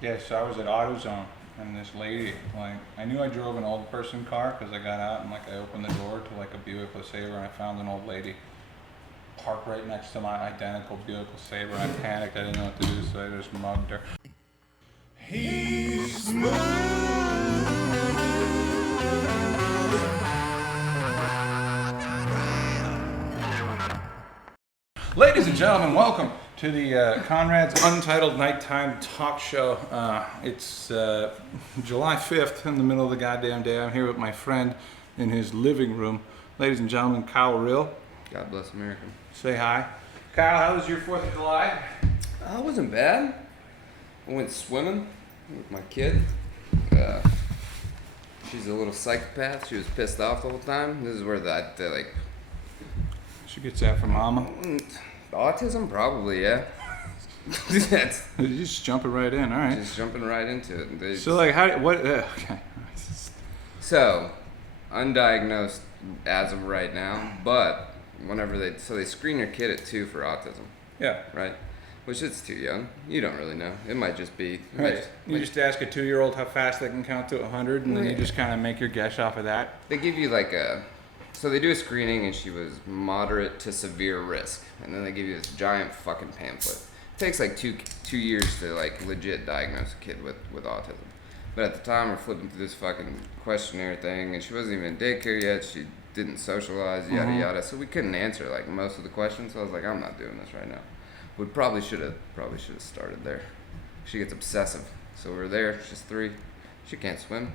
Yeah, so I was at AutoZone, and this lady, like, I knew I drove an old person car because I got out and, like, I opened the door to, like, a Buick LeSabre, and I found an old lady parked right next to my identical Buick LeSabre, and I panicked. I didn't know what to do, so I just mugged her. He's Ladies and gentlemen, welcome to the Conrad's Untitled Nighttime Talk Show. It's July 5th, in the middle of the goddamn day. I'm here with my friend in his living room. Ladies and gentlemen, Kyle Rill. God bless America. Say hi. Kyle, how was your 4th of July? It wasn't bad. I went swimming with my kid. She's a little psychopath. She was pissed off the whole time. This is where She gets that from mama. Autism, probably, yeah. You're just jumping right in, all right. Just jumping right into it. So, like, okay. So, undiagnosed as of right now, but whenever they screen your kid at 2 for autism. Yeah. Right? Which it's too young. You don't really know. It might just be. Right. You just ask a 2-year-old how fast they can count to 100, and then you just kind of make your guess off of that. They give you so they do a screening, and she was moderate to severe risk, and then they give you this giant fucking pamphlet. It takes like two years to like legit diagnose a kid with autism. But at the time, we're flipping through this fucking questionnaire thing, and she wasn't even in daycare yet. She didn't socialize, yada yada. So we couldn't answer like most of the questions. So I was like, I'm not doing this right now. We probably should have started there. She gets obsessive. So we're there. She's 3. She can't swim.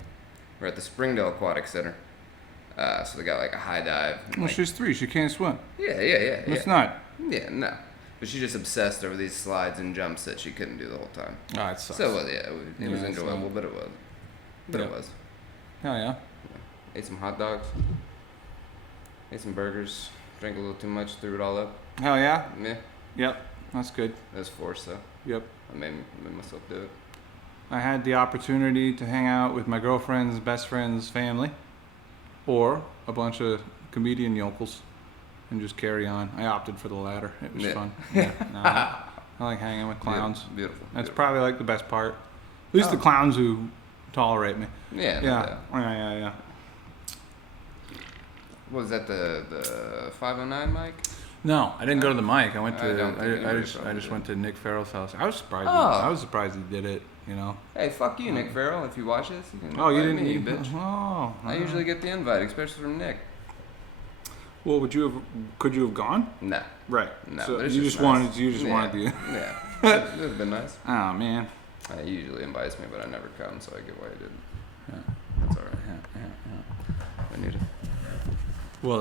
We're at the Springdale Aquatic Center. So they got like a high dive. Well, she's 3. She can't swim. Yeah. It's not. Yeah, no. But she just obsessed over these slides and jumps that she couldn't do the whole time. Oh, it sucks. So it was enjoyable, but it was. It was. Hell yeah. Ate some hot dogs. Ate some burgers. Drank a little too much. Threw it all up. Hell yeah. Yeah. Yep. That's good. It was forced though. Yep. I made myself do it. I had the opportunity to hang out with my girlfriend's best friend's family, or a bunch of comedian yokels, and just carry on. I opted for the latter. It was fun. Yeah, no, I like hanging with clowns. Beautiful. That's probably like the best part. At least the clowns who tolerate me. Yeah. Yeah. Was that the 509 mic? No, I didn't go to the mic. I went I don't think to. I just went to Nick Farrell's house. I was surprised. I was surprised he did it. You know. Hey, fuck you, Nick Farrell. If you watch this, you can You invite didn't, me, you bitch. Oh. I usually get the invite, especially from Nick. Well, could you have gone? Nah. Right. No. So but it's you just nice. wanted the. Yeah. It would have been nice. Oh man. He usually invites me, but I never come, so I get why he didn't. Yeah. That's all right. Yeah. I need it. Well,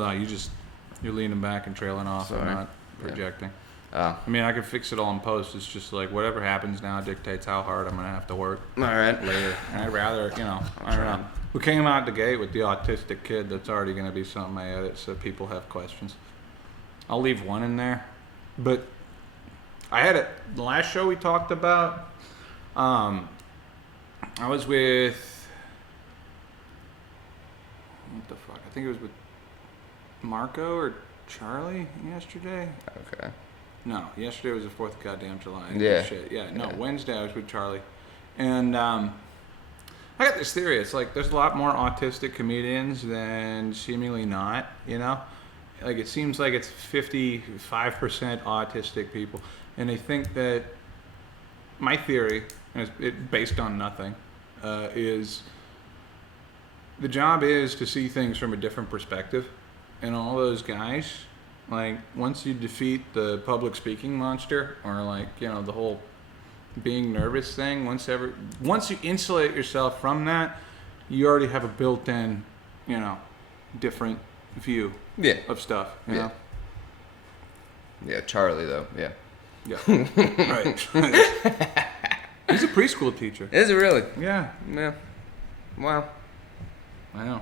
you're leaning back and trailing off. Sorry. And not projecting. Oh. I mean, I could fix it all in post. It's just like whatever happens now dictates how hard I'm gonna have to work All right. later. And I'd rather, I don't know. We came out the gate with the autistic kid. That's already gonna be something I edit, so people have questions. I'll leave one in there, but I had it. The last show we talked about. I was with. What the fuck? I think it was with Marco or Charlie yesterday. Okay. No, yesterday was the 4th of goddamn July. Yeah. Shit. Yeah. No, Yeah. Wednesday I was with Charlie, and I got this theory. It's like there's a lot more autistic comedians than seemingly not. You know, like it seems like it's 55% autistic people, and I think that my theory, and it's based on nothing, is the job is to see things from a different perspective. And all those guys, like, once you defeat the public speaking monster, or like, the whole being nervous thing, once you insulate yourself from that, you already have a built-in, different view of stuff, you know? Yeah, Charlie, though, yeah. Yeah. Right. He's a preschool teacher. Is it really? Yeah. Yeah. Wow. I know.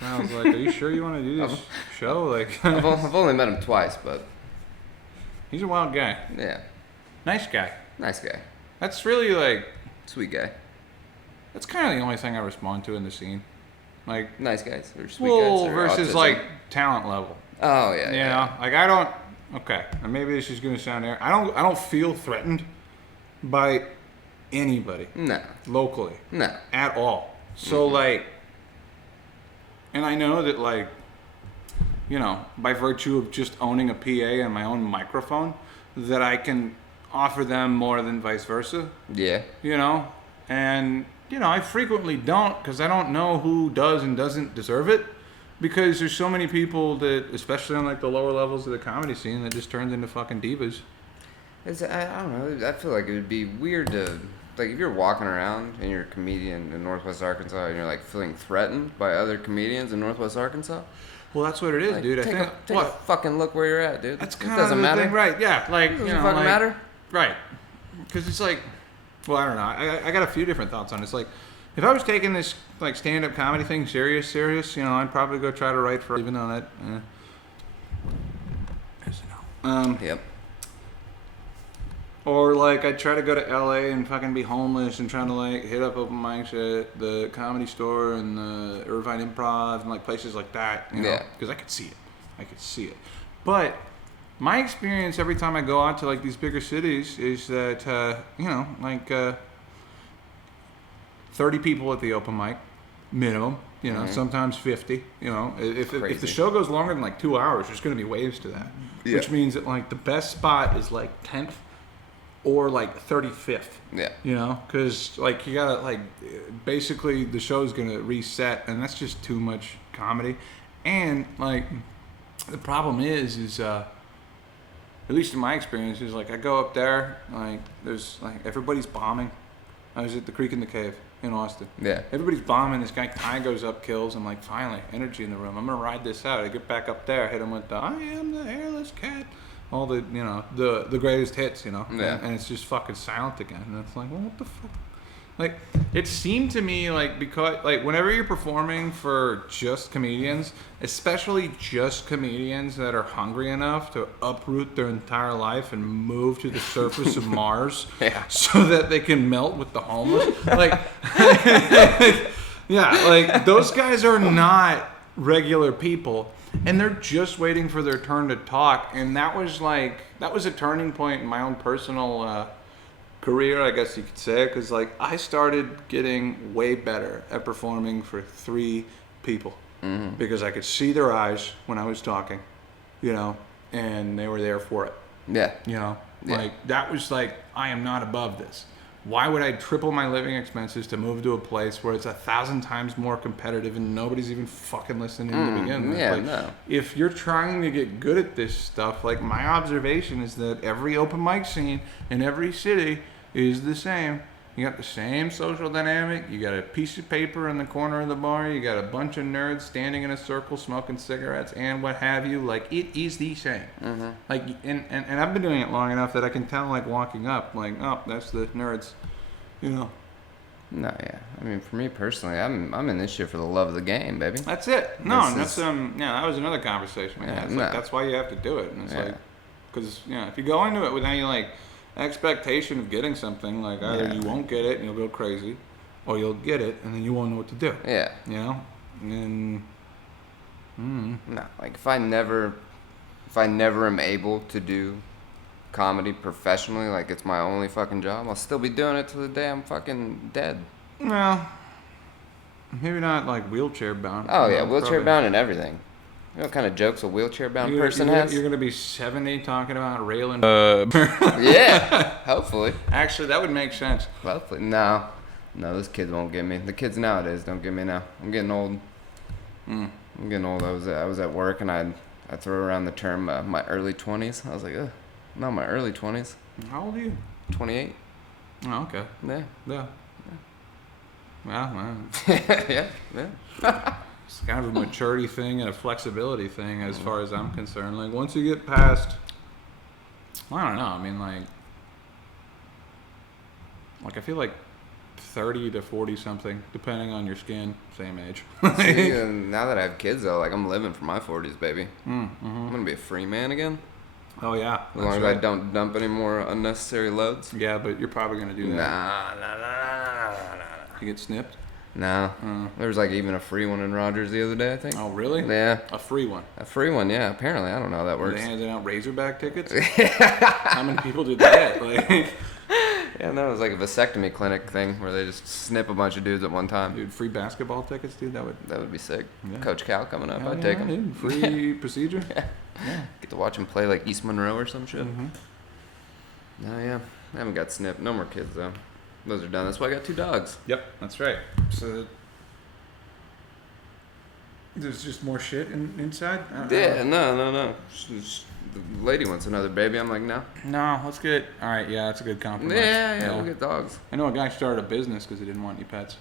So I was like, are you sure you want to do this show? Like, I've only met him twice, but... He's a wild guy. Yeah. Nice guy. Nice guy. That's really like... Sweet guy. That's kind of the only thing I respond to in the scene. Like... Nice guys. Or sweet guys. Or versus autism. like talent level. Oh, yeah. You know? Like I don't... Okay. And maybe this is going to sound... I don't feel threatened by anybody. No. Locally. No. At all. So, like, and I know that, like, you know, by virtue of just owning a PA and my own microphone, that I can offer them more than vice versa. Yeah. You know? And, you know, I frequently don't because I don't know who does and doesn't deserve it. Because there's so many people that, especially on like the lower levels of the comedy scene, that just turns into fucking divas. I don't know. I feel like it would be weird to, like, if you're walking around and you're a comedian in Northwest Arkansas and you're like feeling threatened by other comedians in Northwest Arkansas. Well, that's what it is, Like, dude. take a fucking look where you're at, dude. That's It kind doesn't of the matter. thing, right? Yeah, like It doesn't you know, fucking like, matter. right? Because it's like, well, I don't know. I got a few different thoughts on it. It's like, if I was taking this like stand-up comedy thing serious, you know, I'd probably go try to write for, even though that. Yep. Or like I'd try to go to LA and fucking be homeless and try to like hit up open mics at the Comedy Store and the Irvine Improv and like places like that, you know, Yeah. because I could see it. But my experience every time I go out to like these bigger cities is that you know, like 30 people at the open mic minimum, you know, sometimes 50, you know. If the show goes longer than like 2 hours, there's going to be waves to that, which means that like the best spot is like 10th or like 35th. Yeah. You know, because like you gotta like basically the show's gonna reset, and that's just too much comedy. And like the problem is at least in my experience, is like I go up there, like there's like everybody's bombing. I was at the Creek in the Cave in Austin. Yeah. Everybody's bombing. This guy Ty goes up, kills. I'm like, finally, energy in the room. I'm gonna ride this out. I get back up there, hit him with the "I am the hairless cat." All the, you know, the greatest hits, you know. Yeah. And it's just fucking silent again. And it's like, well, what the fuck? Like, it seemed to me like, because, like, whenever you're performing for just comedians, especially just comedians that are hungry enough to uproot their entire life and move to the surface of Mars so that they can melt with the homeless, like, yeah, like, those guys are not regular people. And they're just waiting for their turn to talk. And that was a turning point in my own personal career, I guess you could say. Because, like, I started getting way better at performing for 3 people. Mm-hmm. Because I could see their eyes when I was talking, you know, and they were there for it. Yeah. You know, Yeah. like, that was like, I am not above this. Why would I triple my living expenses to move to a place where it's 1,000 times more competitive and nobody's even fucking listening to begin with? Yeah, like, no. If you're trying to get good at this stuff, like my observation is that every open mic scene in every city is the same. You got the same social dynamic. You got a piece of paper in the corner of the bar. You got a bunch of nerds standing in a circle smoking cigarettes and what have you. Like, it is the same. Mm-hmm. Like, and I've been doing it long enough that I can tell, like, walking up, like, oh, that's the nerds, you know. No, yeah. I mean, for me personally, I'm in this shit for the love of the game, baby. That's it. No, and This that's yeah, that was another conversation we had. It's like, no. that's why you have to do it. And it's Yeah. like, because, you know, if you go into it with any, like, expectation of getting something, like either you won't get it and you'll go crazy, or you'll get it and then you won't know what to do. Yeah. You know? And No, like if I never am able to do comedy professionally, like it's my only fucking job, I'll still be doing it till the day I'm fucking dead. well, maybe not like wheelchair bound. Oh You yeah, know, wheelchair probably. bound and everything. You know what kind of jokes a wheelchair bound You're- person you're, has? You're gonna be 70 talking about railing. Yeah, hopefully. Actually, that would make sense. Hopefully. No, those kids won't get me. The kids nowadays don't get me now. I'm getting old. I'm getting old. I was at work and I throw around the term my early 20s. I was like, ugh, not my early 20s. How old are you? 28. Oh, okay. Yeah. Yeah. Well, yeah. it's kind of a maturity thing and a flexibility thing as far as I'm concerned. Like, once you get past, I don't know, I mean, like I feel like 30 to 40 something, depending on your skin, same age. See, now that I have kids though, like I'm living for my 40s, baby. I'm gonna be a free man again. Oh yeah. As long as I don't dump any more unnecessary loads. Yeah, but you're probably gonna do that. Nah. You get snipped? No. There was like even a free one in Rogers the other day, I think. Oh really? Yeah. A free one. A free one, yeah. Apparently, I don't know how that Were works. they handing out Razorback tickets? How many people did that? Like, Yeah, no, it was like a vasectomy clinic thing where they just snip a bunch of dudes at one time. Dude, free basketball tickets, dude. That would be sick. Yeah. Coach Cal coming up, Hell I'd yeah, take him. dude. Free procedure. Yeah. Get to watch him play like East Monroe or some shit. Mm-hmm. No, yeah. I haven't got snipped. No more kids, though. Those are done. That's why I got 2 dogs. Yep, that's right. So there's just more shit inside? Yeah, no. The lady wants another baby. I'm like, no. No, let's get... All right, yeah, that's a good compromise. Yeah, we'll get dogs. I know a guy started a business because he didn't want any pets.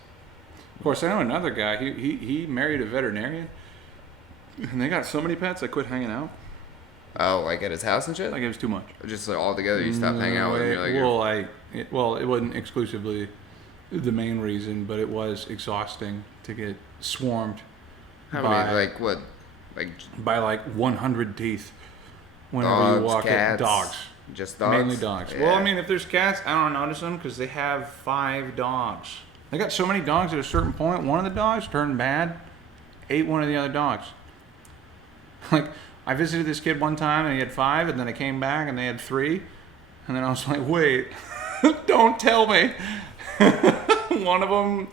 Of course, I know another guy. He married a veterinarian, and they got so many pets they quit hanging out. Oh, like at his house and shit? Like it was too much. Just like all together, you stopped hanging out with him. You're like, It wasn't exclusively the main reason, but it was exhausting to get swarmed. how many? Like what? Like by like 100 teeth. Whenever dogs, you walk cats, in, dogs. Just dogs. Mainly dogs. Yeah. Well, I mean, if there's cats, I don't notice them because they have 5 dogs. They got so many dogs at a certain point. One of the dogs turned bad, ate one of the other dogs. Like, I visited this kid one time and he had 5, and then I came back and they had 3, and then I was like, wait, don't tell me. One of them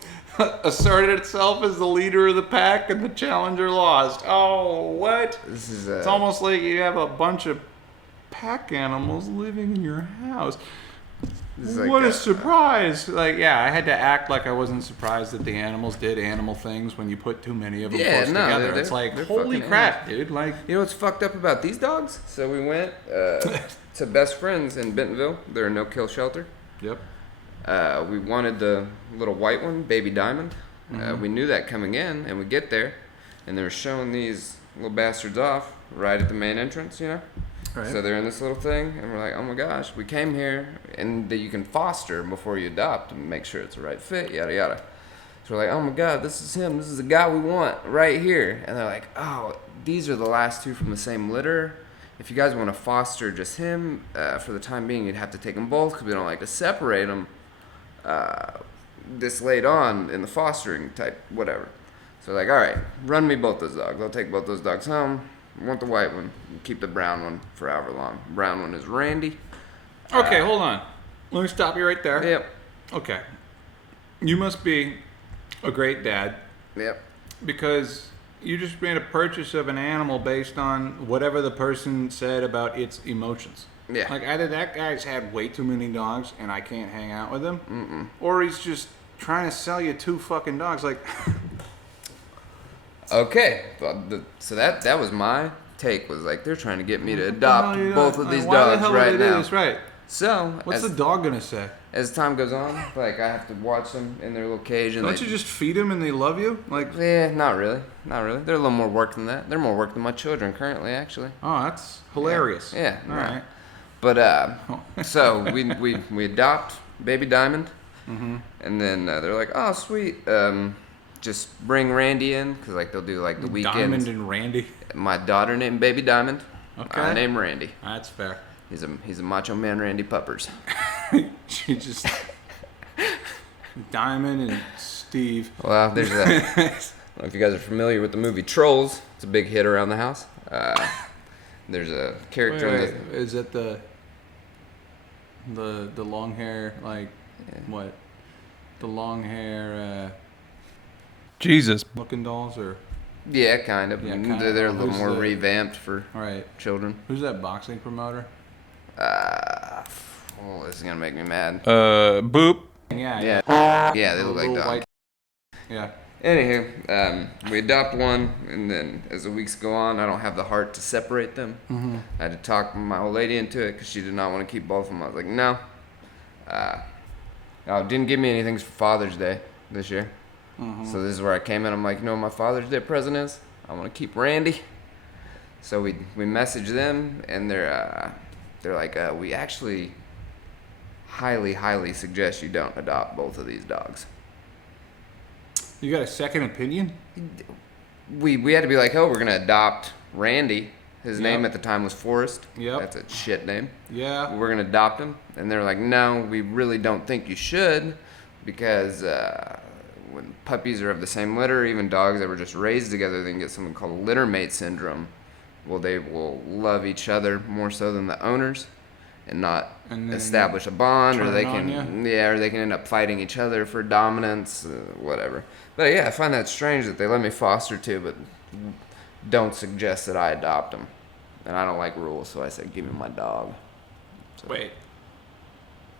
asserted itself as the leader of the pack and the challenger lost. Oh, what? This is It's almost like you have a bunch of pack animals living in your house. What a surprise! Like, yeah, I had to act like I wasn't surprised that the animals did animal things when you put too many of them close together. It's like, holy crap, dude! Like, you know what's fucked up about these dogs? So we went to Best Friends in Bentonville. They're a no-kill shelter. Yep. We wanted the little white one, Baby Diamond. Mm-hmm. We knew that coming in, and we get there, and they were showing these little bastards off right at the main entrance, you know? Right. So they're in this little thing, and we're like, oh my gosh, we came here, and that you can foster before you adopt and make sure it's the right fit, yada yada. So we're like, oh my god, this is him, this is the guy we want right here. And they're like, oh, these are the last 2 from the same litter. If you guys want to foster just him, for the time being, you'd have to take them both because we don't like to separate them this late on in the fostering type, whatever. So like, all right, run me both those dogs. I'll take both those dogs home. I want the white one. Keep the brown one for however long. Brown one is Randy. Okay, hold on. Let me stop you right there. Yep. Okay. You must be a great dad Yep. because you just made a purchase of an animal based on whatever the person said about its emotions. Yeah. Like, either that guy's had way too many dogs and I can't hang out with him, or he's just trying to sell you 2 fucking dogs. Like, Okay. So that was my take. Was like they're trying to get me to adopt both of these why the dogs hell right would they do now. this? Right. So What's the dog gonna say? as time goes on, like I have to watch them in their little cage. And Don't you just feed them and they love you? Like, Yeah, not really. They're a little more work than that. They're more work than my children currently, actually. oh, that's hilarious. Yeah. All right. But so we adopt Baby Diamond, Mm-hmm. and then they're like, oh sweet, just bring Randy in because like they'll do like the weekends. Diamond and Randy. My daughter named Baby Diamond. Okay. I named Randy. That's fair. He's a macho man, Randy Puppers. She just Diamond and Steve. Well, there's that. I don't know if you guys are familiar with the movie Trolls. It's a big hit around the house. There's a character in Wait, is it the long hair, like, what? The long hair, Jesus. Looking dolls, or? Yeah, kind of. Yeah, kind of. They're a little Who's more the- revamped for All right. children. Who's that boxing promoter? Oh, this is gonna make me mad. Boop. Yeah. Yeah, they look like Little dogs. white- Yeah. Anywho, we adopt one, and then as the weeks go on, I don't have the heart to separate them. Mm-hmm. I had to talk my old lady into it because she did not want to keep both of them. I was like, no. Didn't give me anything for Father's Day this year. Mm-hmm. So this is where I came in. I'm like, you know what my Father's Day present is? I want to keep Randy. So we message them, and they're like, we actually highly suggest you don't adopt both of these dogs. You got a second opinion? We had to be like, oh, we're gonna adopt Randy. His Yep. name at the time was Forrest. Yep. That's a shit name. Yeah. We're gonna adopt him, and they're like, no, we really don't think you should, because when puppies are of the same litter, even dogs that were just raised together, they can get something called litter mate syndrome. Well, they will love each other more so than the owners, and not And then establish a bond, or they turn can on or they can end up fighting each other for dominance, whatever. But yeah, I find that strange that they let me foster two, but don't suggest that I adopt them. And I don't like rules, so I said, give me my dog. So. Wait.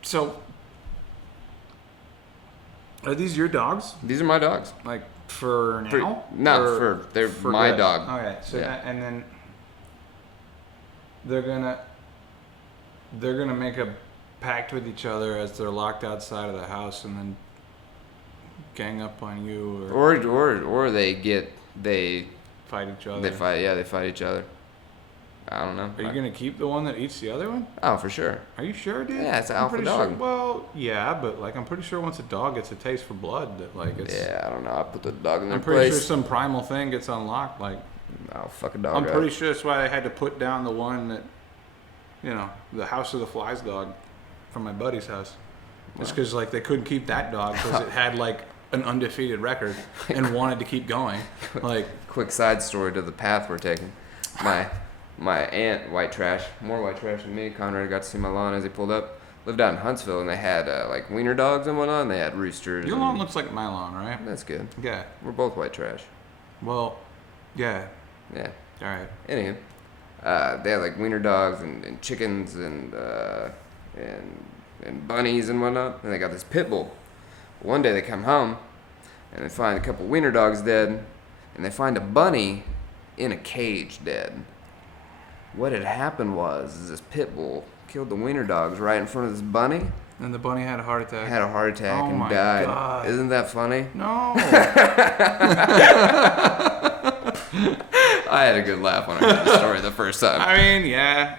So, are these your dogs? These are my dogs. Like, for now? They're my good? dog. Okay, so Yeah. and then they're gonna make a pact with each other as they're locked outside of the house, and then gang up on you, Or they fight each other. they fight each other. I don't know. Are you gonna keep the one that eats the other one? Oh, for sure. Are you sure, dude? Yeah, it's an I'm alpha pretty dog. Sure, well, yeah, but like I'm pretty sure once a dog gets a taste for blood, that like it's. Yeah, I don't know. I put the dog in their I'm pretty place. sure some primal thing gets unlocked. Like, I'll fuck a dog I'm up. pretty sure that's why I had to put down the one that, the House of the Flies dog from my buddy's house. It's because like they couldn't keep that dog because it had like an undefeated record and wanted to keep going. Like, quick side story to the path we're taking. My aunt, white trash, more white trash than me. Conrad got to see my lawn as he pulled up. Lived out in Huntsville, and they had like wiener dogs and whatnot. And they had roosters. your lawn looks like my lawn, right? That's good. Yeah. We're both white trash. Well, yeah. Yeah. All right. Anywho, they had like wiener dogs and chickens and bunnies and whatnot. And they got this pit bull. One day they come home and they find a couple wiener dogs dead, and they find a bunny in a cage dead. What had happened was this pit bull killed the wiener dogs right in front of this bunny. And the bunny had a heart attack. Had a heart attack Oh and my died. God. Isn't that funny? No. I had a good laugh when I heard the story the first time. I mean, yeah.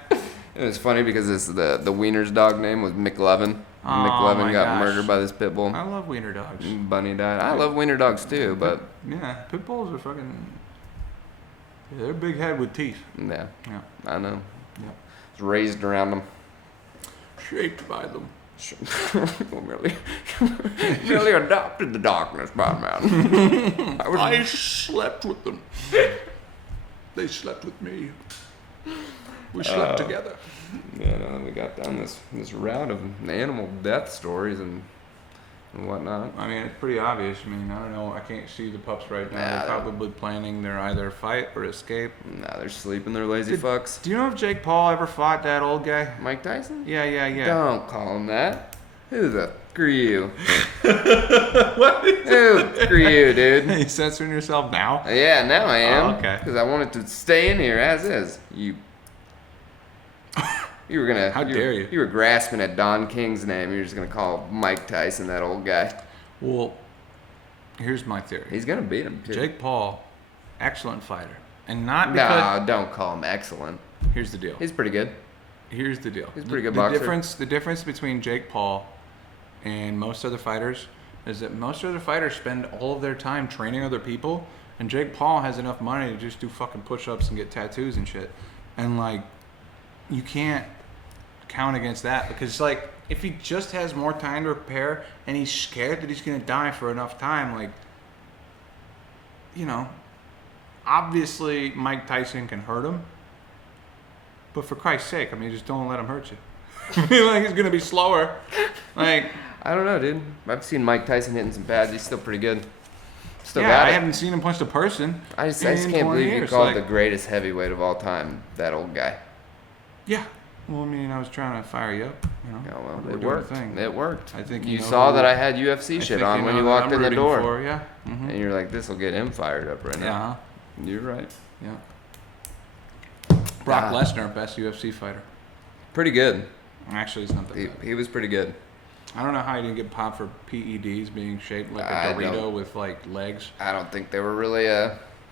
It was funny because the wiener's dog name was McLevin. Oh, McLevin my got gosh. murdered by this pit bull. I love wiener dogs. Bunny died. I love wiener dogs too, but Yeah, pit bulls are fucking. Yeah, they're big head with teeth. yeah, Yeah. I know. Yeah. Was raised around them. Shaped by them. Merely adopted the darkness by man. I slept with them. They slept with me. We slept together. Yeah, no, we got down this route of animal death stories and whatnot. I mean, it's pretty obvious. I mean, I don't know. I can't see the pups right now. Nah, They're probably planning their either fight or escape. Nah, they're sleeping, they're lazy fucks. Do you know if Jake Paul ever fought that old guy? Mike Tyson? Yeah. Don't call him that. Who the screw you? What? Who screw you, dude? Are you censoring yourself now? Yeah, now I am. Oh, okay. Because I wanted to stay in here as is. You were gonna. How dare you? You were grasping at Don King's name. You're just gonna call Mike Tyson that old guy. Well, here's my theory. He's gonna beat him too. Jake Paul, excellent fighter, and not because. No, don't call him excellent. Here's the deal. He's pretty good. Here's the deal. He's a pretty good the boxer. The difference between Jake Paul and most other fighters is that most other fighters spend all of their time training other people, and Jake Paul has enough money to just do fucking push-ups and get tattoos and shit. And like, you can't count against that because like if he just has more time to prepare and he's scared that he's gonna die for enough time, like, obviously Mike Tyson can hurt him. But for Christ's sake, I mean, just don't let him hurt you. I feel like he's gonna be slower. Like, I don't know, dude. I've seen Mike Tyson hitting some pads. He's still pretty good. Still yeah, got I it. haven't seen him punch a person. I just in can't 20 believe you years. called Like, the greatest heavyweight of all time that old guy. Yeah. Well, I mean, I was trying to fire you up. Oh, well, We're it doing worked. the thing. It worked. I think you know saw who- that I had UFC I shit think on when know you that walked I'm in the rooting door. for, yeah. Mm-hmm. And you're like, this will get him fired up right now. Yeah. You're right. Yeah. Brock Ah. Lesnar, best UFC fighter. Pretty good. Actually, it's not that bad. He was pretty good. I don't know how he didn't get popped for PEDs being shaped like a I Dorito don't- with like legs. I don't think they were really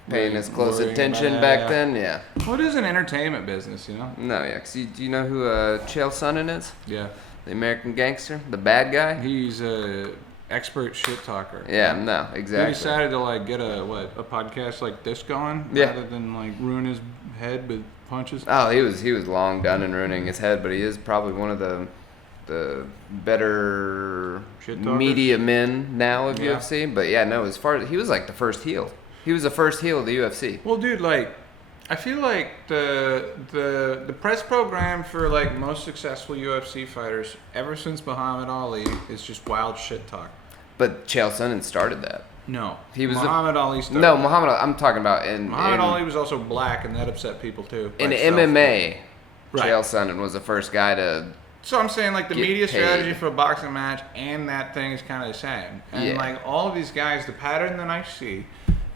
paying Really as close worrying attention about back that. then. Yeah. Well, it is an entertainment business, you know? No, yeah. 'Cause do you know who Chael Sonnen is? Yeah. The American gangster? The bad guy? He's a expert shit talker. Yeah, no, He exactly. decided to like get a podcast like this going Yeah. rather than like ruin his head with punches. Oh, he was long done and ruining his head, but he is probably one of the better Shit talkers? media men now of Yeah. UFC. But yeah, no, as far as he was like the first heel. He was the first heel of the UFC. Well, dude, like, I feel like the press program for like most successful UFC fighters ever since Muhammad Ali is just wild shit talk. But Chael Sonnen started that. No, He was Muhammad Ali started. No, Muhammad. I'm talking about Muhammad Ali was also black, and that upset people too. In by itself. MMA. Right. Chael Sonnen was the first guy to. So I'm saying like the Get media paid. strategy for a boxing match and that thing is kind of the same. And Yeah. like all of these guys, the pattern that I see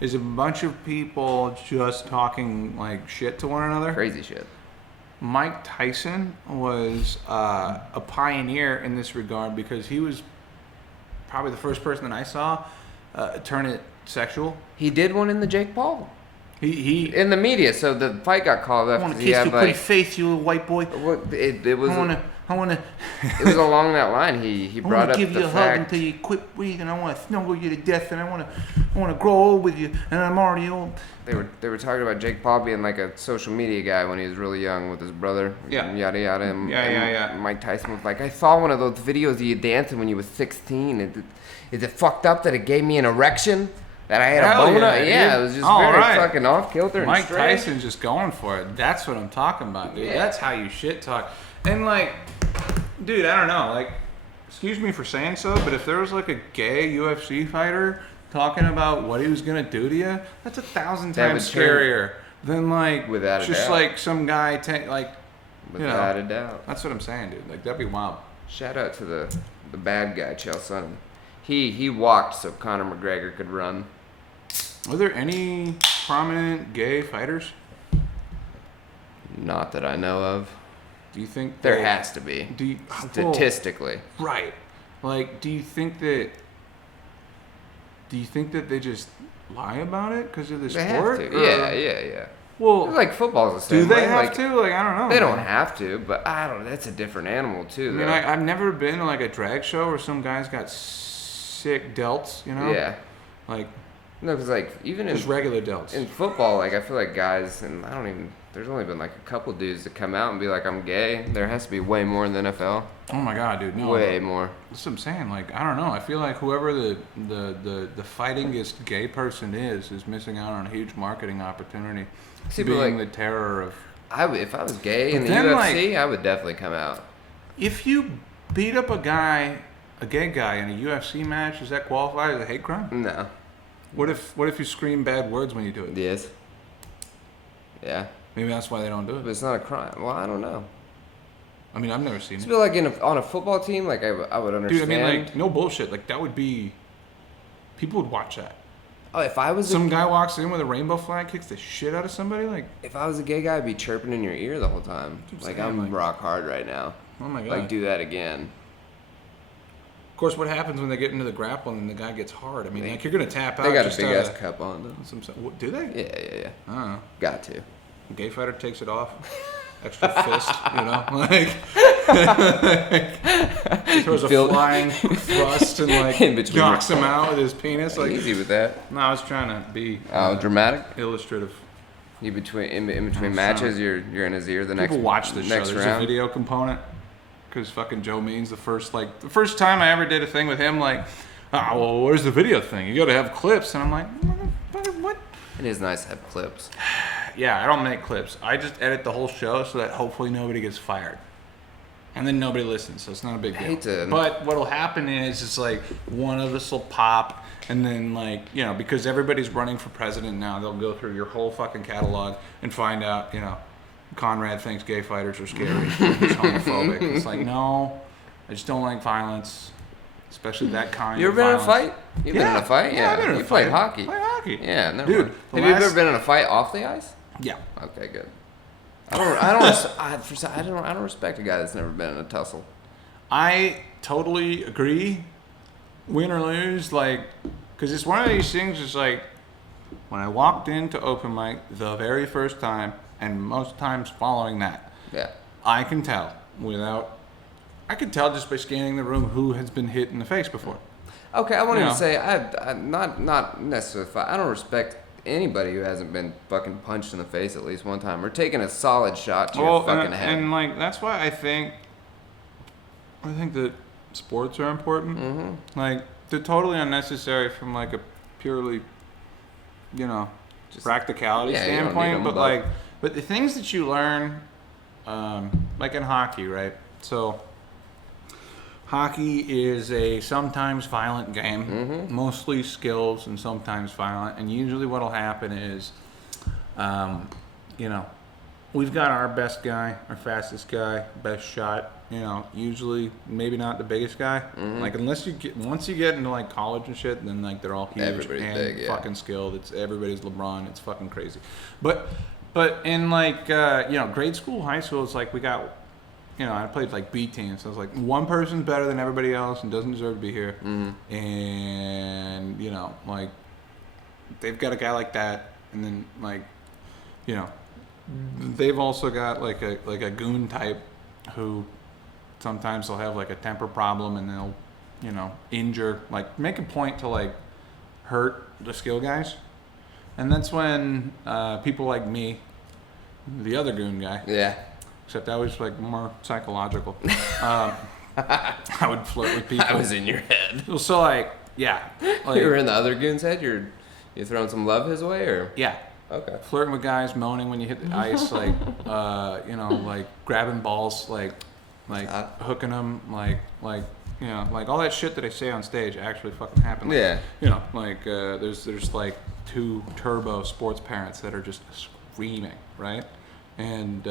is a bunch of people just talking like shit to one another. Crazy shit. Mike Tyson was a pioneer in this regard because he was probably the first person that I saw turn it sexual. He did one in the Jake Paul. He In the media, so the fight got called up. I want to 'cause kiss he your had, pretty like, face, you little white boy. it was. I want to. It was along that line. He brought up give the you a hug fact. until you quit breathing. I want to snuggle you to death, and I want to grow old with you, and I'm already old. They were talking about Jake Paul being like a social media guy when he was really young with his brother. Yeah. Yada yada. And, Yeah. Mike Tyson was like, I saw one of those videos of you dancing when you was 16. Is it fucked up that it gave me an erection? That I had Hell a boner? yeah, Yeah, dude. it was just All very right. fucking off kilter and Mike strange. Tyson's just going for it. That's what I'm talking about, dude. Yeah. That's how you shit talk. And like, dude, I don't know. Like, excuse me for saying so, but if there was like a gay UFC fighter talking about what he was gonna do to you, that's 1,000 That times would turn- scarier than like Without a just doubt. like some guy like. Without a doubt. That's what I'm saying, dude. Like that'd be wild. Shout out to the bad guy, Chael Sonnen. He walked so Conor McGregor could run. Are there any prominent gay fighters? Not that I know of. Do you think There that- has to be. Do you, Statistically. well, right? Like, do you think that they just lie about it because of the They sport? have to. Or- Yeah. Well, Like football's the do same they way. have like, to? Like, I don't know. They don't man. have to, but I don't. That's a different animal too. I mean, though. I've never been to like a drag show where some guys got sick delts. You know? Yeah. Like No, because like even in just regular delts. in football, like I feel like guys, and I don't even. There's only been like a couple dudes that come out and be like, I'm gay. There has to be way more in the NFL. Oh my god, dude! No, Way more. That's what I'm saying. Like, I don't know. I feel like whoever the fightingest gay person is missing out on a huge marketing opportunity. See, but, being like- the terror of. If I was gay in But the then, UFC, I would definitely come out. If you beat up a gay guy in a UFC match, does that qualify as a hate crime? No. What if you scream bad words when you do it? Yes. Yeah. Maybe that's why they don't do But it. it's not a crime. Well, I don't know. I mean, I've never seen It's it. feel like on a football team, like I would Dude, understand. I mean, like, no bullshit. Like, that would be. People would watch that. oh, if I was Some guy walks in with a rainbow flag, kicks the shit out of somebody. Like, if I was a gay guy, I'd be chirping in your ear the whole time. Like saying, I'm like- rock hard right now. oh my god. Like do that again. Of course, what happens when they get into the grappling and the guy gets hard? I mean, like, you're gonna tap out. They got a just big out ass of cup on though. what, do they? Yeah. I don't know. Got to. Gay fighter takes it off. Extra fist, you know, like he throws a Feel- flying thrust and like In between knocks him out with his penis. Like, Easy with that. no, I was trying to be Dramatic. illustrative. You in between matches, you're in his ear. The People next watch this show. next There's a round. video component because fucking Joe Means the first time I ever did a thing with him. Like, well, where's the video thing? You got to have clips, and I'm like, motherfucker, what? It is nice to have clips. Yeah, I don't make clips. I just edit the whole show so that hopefully nobody gets fired. And then nobody listens, so it's not a big deal. hate to- But what'll happen is it's like one of us will pop, and then like, you know, because everybody's running for president now, they'll go through your whole fucking catalog and find out, you know, Conrad thinks gay fighters are scary. He's homophobic. It's like, no, I just don't like violence, especially that kind You of ever been in a violence. fight? You've been in a fight? Yeah, I've been in a You played fight. hockey. Played hockey. Yeah, never Dude, mind. the Have you last- ever been in a fight off the ice? Yeah. Okay, good. I don't respect a guy that's never been in a tussle. I totally agree. Win or lose, like, because it's one of these things. It's like when I walked into open mic the very first time, and most times following that, Yeah. I can tell just by scanning the room who has been hit in the face before. Okay, I won't You even know. say I'm not necessarily fight. I don't respect anybody who hasn't been fucking punched in the face at least one time or taken a solid shot to your fucking head. and like that's why I think that sports are important. Mm-hmm. Like they're totally unnecessary from like a purely, you know, Just- practicality yeah, you don't need standpoint. them, But but- like But the things that you learn, like in hockey, right? So hockey is a sometimes violent game, mostly skills and sometimes violent. And usually what'll happen is, you know, we've got our best guy, our fastest guy, best shot. You know, usually maybe not the biggest guy. Like once you get into like college and shit, then like they're all huge Everybody's and big, yeah. fucking skilled. It's everybody's LeBron. It's fucking crazy. But in like grade school, high school, it's like we got. I played like B teams, so it's like one person's better than everybody else and doesn't deserve to be here. And like they've got a guy like that, and then like they've also got like a goon type who sometimes they'll have like a temper problem and they'll injure, like make a point to like hurt the skill guys, and that's when people like me, the other goon guy, except I was like more psychological. I would flirt with people. I was in your head. So like you were in the other goon's head. You're throwing some love his way, or okay. Flirting with guys, moaning when you hit the ice, like like grabbing balls, like hooking them, like all that shit that I say on stage actually fucking happened. Like, there's like 2 turbo sports parents that are just screaming, right? And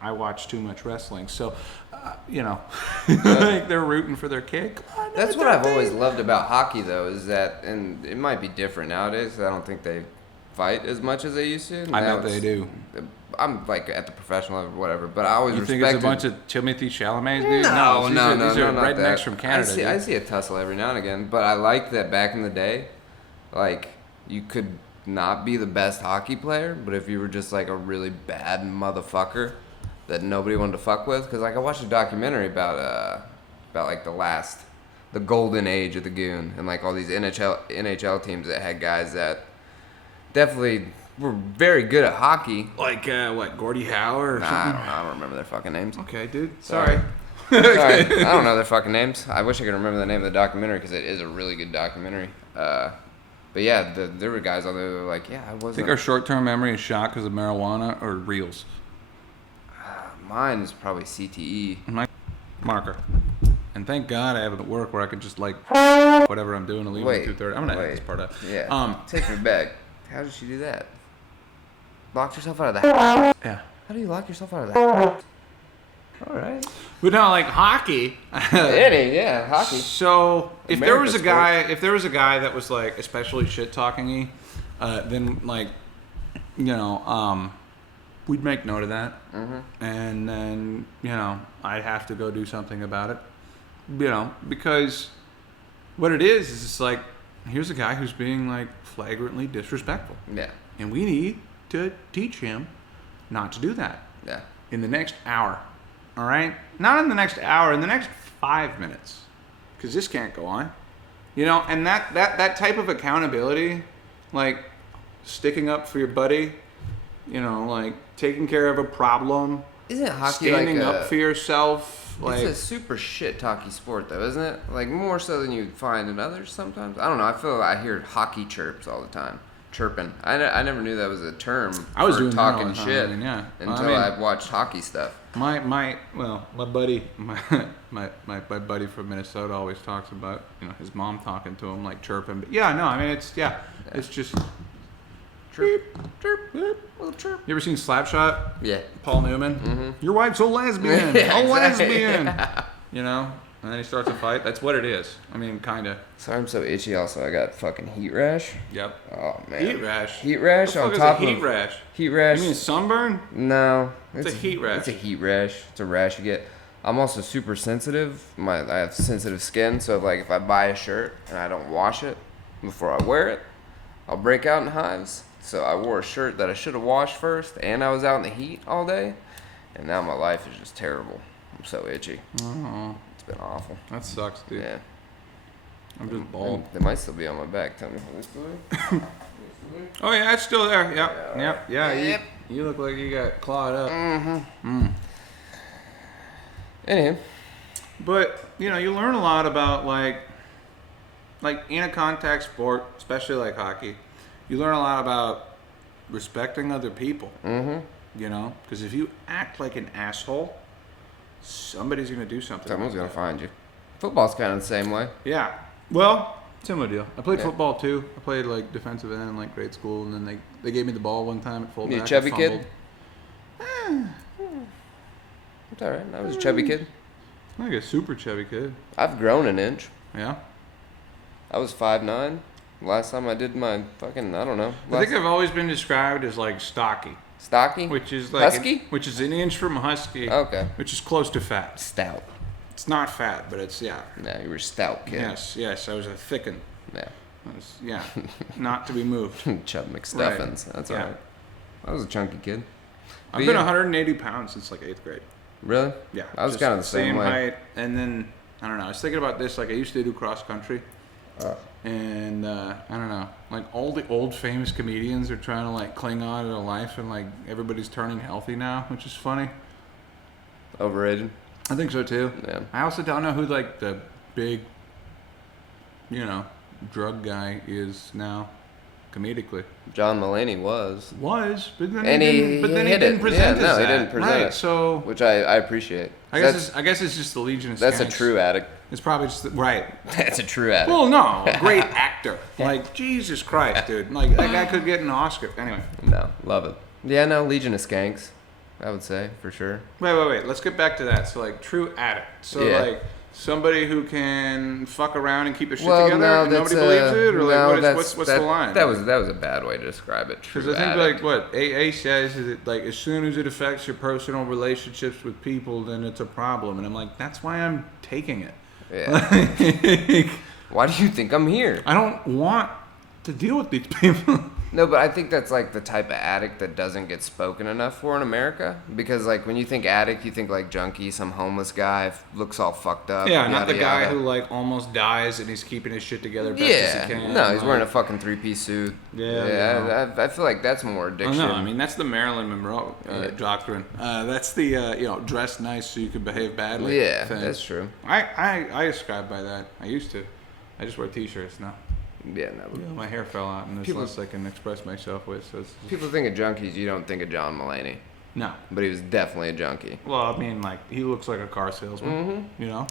I watch too much wrestling, so like they're rooting for their kid. Come on, that's what I've always loved about hockey, though, is that, and it might be different nowadays, 'cause I don't think they fight as much as they used to. I bet they do. I'm like at the professional level, whatever, but I always respected. You think it's a bunch of Timothy Chalamets, dude? No, these are not rednecks that. from Canada. I see a tussle every now and again, but I like that back in the day, like you could not be the best hockey player, but if you were just like a really bad motherfucker that nobody wanted to fuck with, because like I watched a documentary about like the golden age of the goon, and like all these NHL teams that had guys that definitely were very good at hockey. Like what, Gordie Howe or something? I don't remember their fucking names. Okay, dude. Sorry. Sorry, I don't know their fucking names. I wish I could remember the name of the documentary, because it is a really good documentary. But yeah, there were guys on there that were like, I wasn't. I think our short-term memory is shot because of marijuana or reels. Mine is probably CTE. My marker. And thank God I have it at work where I can just like whatever I'm doing and leave at 2:30. I'm gonna edit this part out. Yeah. Take me back. How did she do that? Locked yourself out of the house? Yeah. How do you lock yourself out of the house? All right. But no, like hockey. Hockey. So if there was a America's guy that was like especially shit talking-y, then like, we'd make note of that, and then I'd have to go do something about it, because what it is it's like, here's a guy who's being like flagrantly disrespectful. Yeah. And we need to teach him not to do that. Yeah. In the next hour. All right? Not in the next hour, in the next 5 minutes. Because this can't go on. And that type of accountability, like sticking up for your buddy, like taking care of a problem. Isn't hockey standing like up for yourself? Like, it's a super shit talky sport, though, isn't it? Like more so than you'd find in others sometimes. I don't know. I feel like I hear hockey chirps all the time. Chirping. I never knew that was a term I was for doing talking that all the shit time, until I watched hockey stuff. My buddy, my buddy from Minnesota always talks about his mom talking to him like chirping. But it's just chirp, chirp, little chirp. You ever seen Slapshot? Yeah. Paul Newman. Mm-hmm. Your wife's a lesbian. Lesbian. And then he starts a fight. That's what it is. I mean, kind of. Sorry, I'm so itchy. Also, I got fucking heat rash. Yep. Oh man. Heat rash. Heat rash on top of heat rash. Heat rash. You mean sunburn? No, it's a heat rash. It's a heat rash. It's a rash you get. I'm also super sensitive. I have sensitive skin, so like if I buy a shirt and I don't wash it before I wear it, I'll break out in hives. So I wore a shirt that I should have washed first, and I was out in the heat all day, and now my life is just terrible. I'm so itchy. Oh. It's been awful. That sucks, dude. Yeah. I'm just bald. They might still be on my back. Tell me if this blue. Oh yeah, it's still there. Yep. Yeah. You look like you got clawed up. Mm-hmm. Anywho. But you learn a lot about like in a contact sport, especially like hockey. You learn a lot about respecting other people. Mm-hmm. You know, because if you act like an asshole, somebody's gonna do something. Someone's gonna find you. Football's kind of the same way. Yeah. Well, similar deal. I played Yeah. football too. I played like defensive end in like grade school, and then they gave me the ball one time at fullback. You a chubby I kid? fumbled. It's all right. I was a chubby kid. Like a super chubby kid. I've grown an inch. Yeah. I was 5'9". Last time I did my fucking, I don't know. I think I've always been described as like stocky, Stocky? which is like Husky? which is an inch from husky. Okay. Which is close to fat. Stout. It's not fat, but it's yeah. No, you were a stout kid. Yes. I was a thicken. Yeah. Yeah. Not to be moved. Chub McStuffins. Right. That's Yeah. all right. I was a chunky kid. I've But been yeah. 180 pounds since like 8th grade. Really? Yeah. I was just kind of the same way. height, and then I don't know. I was thinking about this. Like I used to do cross country, and I don't know. Like all the old famous comedians are trying to like cling on to their life, and like everybody's turning healthy now, which is funny. Overrated? I think so too. Yeah. I also don't know who like the big, drug guy is now, comedically. John Mulaney was. But then And he he- didn't, but he then he hit didn't it. present Yeah, as no, he that. didn't present right. it. So Which I appreciate. I guess it's just the Legion of That's a Skanks. true addict. It's probably just right. That's a true addict. Well, no, a great actor. Like Jesus Christ, dude. Like that guy could get an Oscar. Anyway, No, love it. Yeah, no, Legion of Skanks, I would say, for sure. wait. Let's get back to that. So like true addict. So Yeah. like somebody who can fuck around and keep their shit Well, together no, and that's nobody believes it, or no, like that's, what's the line? That was a bad way to describe it. True Because I think addict. like what AA says is that like as soon as it affects your personal relationships with people, then it's a problem. And I'm like, that's why I'm taking it. Yeah. Why do you think I'm here? I don't want to deal with these people. No, but I think that's like the type of addict that doesn't get spoken enough for in America. Because like when you think addict, you think like junkie, some homeless guy looks all fucked up. Yeah, not yada, the guy yada. who like almost dies and he's keeping his shit together best as he can. No, he's like, wearing a fucking 3-piece suit. Yeah, I feel like that's more Oh, addiction. no, I mean that's the Marilyn Monroe doctrine. That's the dress nice so you can behave badly. Yeah, thing. that's true. I ascribe by that. I used to. I just wear t-shirts now. Yeah, no. My hair fell out and there's People- less I can express myself with. So it's People think of junkies, you don't think of John Mulaney. no. But he was definitely a junkie. Well, I mean, like he looks like a car salesman. Mm-hmm. You know.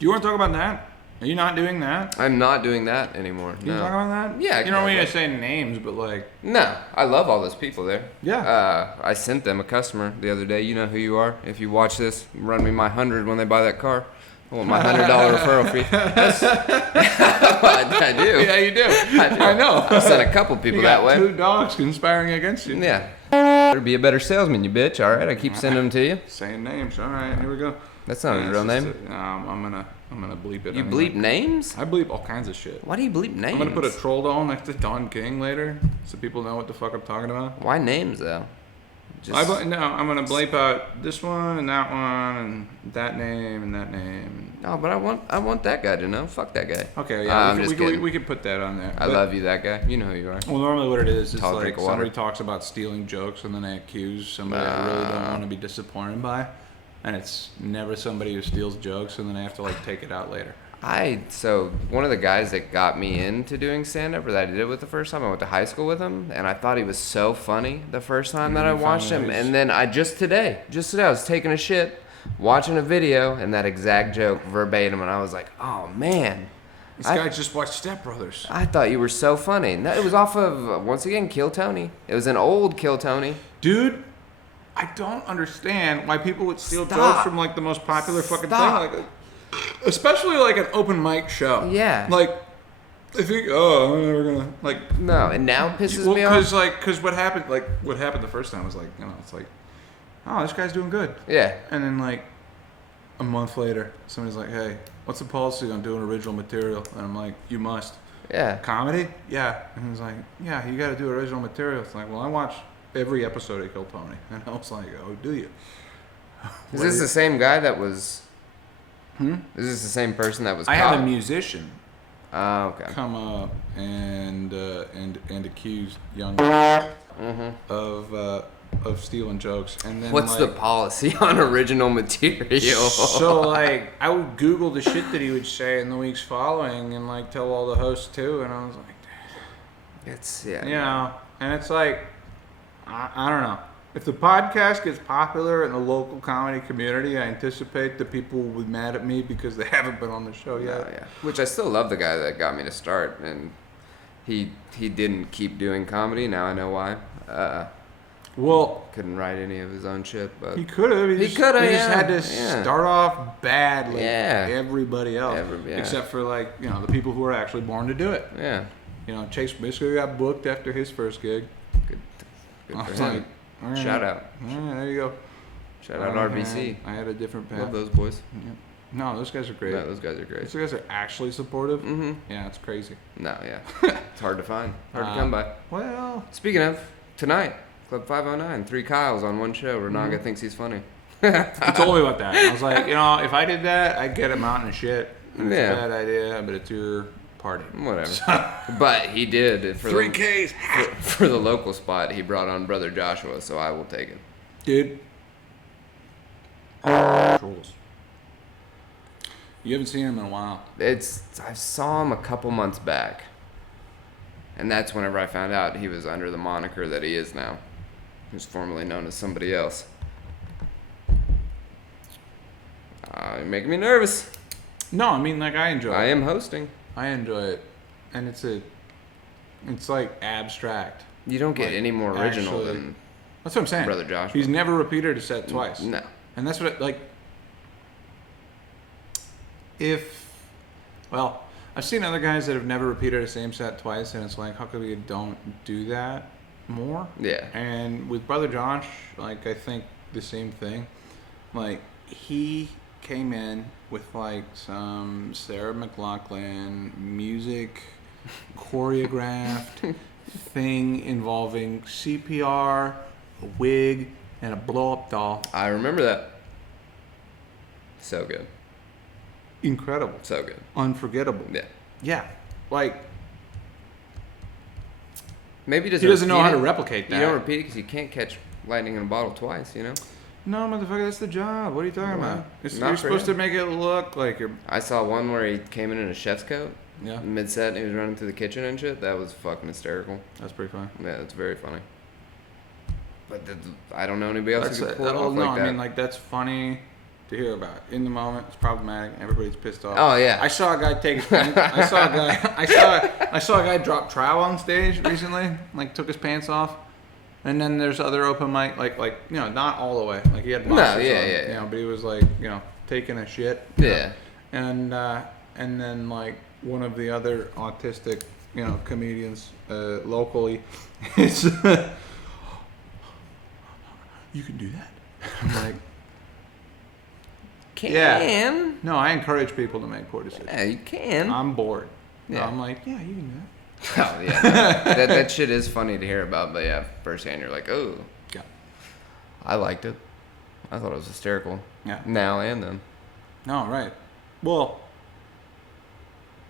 Do you want to talk about that? Are you not doing that? I'm not doing that anymore. Can you No. talk about that? Yeah, I You can don't talk need to about- say names, but like. No, I love all those people there. Yeah. I sent them a customer the other day. You know who you are. If you watch this, run me my 100 when they buy that car. I want my $100 referral fee. I do. Yeah, you do. I know. I've sent a couple people You got that way. 2 dogs conspiring against you. Yeah. Better be a better salesman, you bitch. All right, I keep sending them to you. Saying names. All right, here we go. That's not his That's real just name. I'm gonna bleep it. You anyway. bleep names? I bleep all kinds of shit. Why do you bleep names? I'm gonna put a troll doll next to Don King later, so people know what the fuck I'm talking about. Why names though? I'm gonna bleep out this one and that one and that name and that name. No, but I want that guy to know. Fuck that guy. Okay, yeah, I'm just kidding. we could put that on there. I But- love you, that guy. You know who you are. Well, normally what it is Tall like drink of water. somebody talks about stealing jokes and then they accuse somebody I really don't want to be disappointed by, and it's never somebody who steals jokes and then I have to like take it out later. So one of the guys that got me into doing stand-up, or that I did it with the first time, I went to high school with him, and I thought he was so funny the first time that I watched him. And then just today, I was taking a shit, watching a video, and that exact joke verbatim, and I was like, oh man. This guy just watched Step Brothers. I thought you were so funny. No, it was off of, once again, Kill Tony. It was an old Kill Tony. Dude, I don't understand why people would steal Stop. jokes from like the most popular fucking Stop. thing, like, especially like an open mic show. Yeah. Like, I think, oh, I'm never gonna like. No, and now pisses Well, me off. because what happened the first time was like, it's like, oh, this guy's doing good, Yeah. and then like a month later, somebody's like, hey, what's the policy on doing original material? And I'm like, you must. Yeah. Comedy? Yeah. And he's like, yeah, you got to do original material. It's like, well, I watch every episode of Kill Tony, and I was like, oh, do you? Is this the same guy that was... Is this the same person that was I caught? had a musician Oh, okay. come up and accuse young of stealing jokes, and then What's the policy on original material? so like I would Google the shit that he would say in the weeks following, and like tell all the hosts too, and I was like, It's yeah. You know, and it's like, I don't know. If the podcast gets popular in the local comedy community, I anticipate that people will be mad at me because they haven't been on the show yet. No, yeah. Which I still love the guy that got me to start, and he didn't keep doing comedy. Now I know why. Well, couldn't write any of his own shit, but he could have. He could have. He just Yeah, had to yeah. start off bad, like Yeah. everybody else, Yeah. except for like the people who are actually born to do it. Yeah. Chase basically got booked after his first gig. Good I for was him. like, all right. Shout out. All right, there you go. Shout out RBC. I had a different path. Love those boys. Yeah. No, those guys are great. No, those guys are great. Those guys are actually supportive. Mm-hmm. Yeah, it's crazy. No, yeah. It's hard to find. Hard to come by. Well, Speaking of, tonight, Club 509, 3 Kyles on one show. Renaga thinks he's funny. he told me about that. I was like, if I did that, I'd get a mountain of shit. And it's a bad idea, but it's your party. Whatever. But he did. For 3Ks. for the local spot, he brought on Brother Joshua, so I will take it. Dude. Trolls. You haven't seen him in a while. I saw him a couple months back. And that's whenever I found out he was under the moniker that he is now. He was formerly known as somebody else. You're making me nervous. No, I mean, like, I enjoy it. I am hosting. I enjoy it. And it's like abstract. You don't get Like, any more original actually- than That's what I'm saying. Brother Joshua. He's never repeated a set twice. No. And that's what, I've seen other guys that have never repeated the same set twice, and it's like, how come you don't do that more? Yeah. And with Brother Josh, like, I think the same thing. Like, he came in with, like, some Sarah McLachlan music choreographed thing involving CPR, a wig, and a blow-up doll. I remember that. So good. Incredible. So good. Unforgettable. Yeah. Yeah. Like, Maybe he doesn't know how to replicate that. You don't repeat it because you can't catch lightning in a bottle twice, you know? No, motherfucker, that's the job. What are you talking Well, about? not You're for supposed him. to make it look like you're... I saw one where he came in a chef's coat, Yeah, mid-set, and he was running through the kitchen and shit. That was fucking hysterical. that's pretty funny. Yeah, it's very funny. But I don't know anybody else That's who could it. pull it Oh, off no, like that. I mean, like, that's funny to hear about. In the moment, it's problematic. Everybody's pissed off. Oh, yeah. I saw a guy take his pants. I saw a guy drop trowel on stage recently. Like, took his pants off. And then there's other open mic, like not all the way. Like, he had boxers on, yeah. but he was like, taking a shit. Yeah. And then like one of the other autistic, comedians locally, is you can do that. I'm like, Can. Yeah. no, I encourage people to make poor decisions. Yeah, you can. I'm bored. Yeah. I'm like, yeah, you can do that. Oh, yeah. that shit is funny to hear about, but yeah, firsthand you're like, oh. Yeah. I liked it. I thought it was hysterical. Yeah. Now and then. No, right. Well,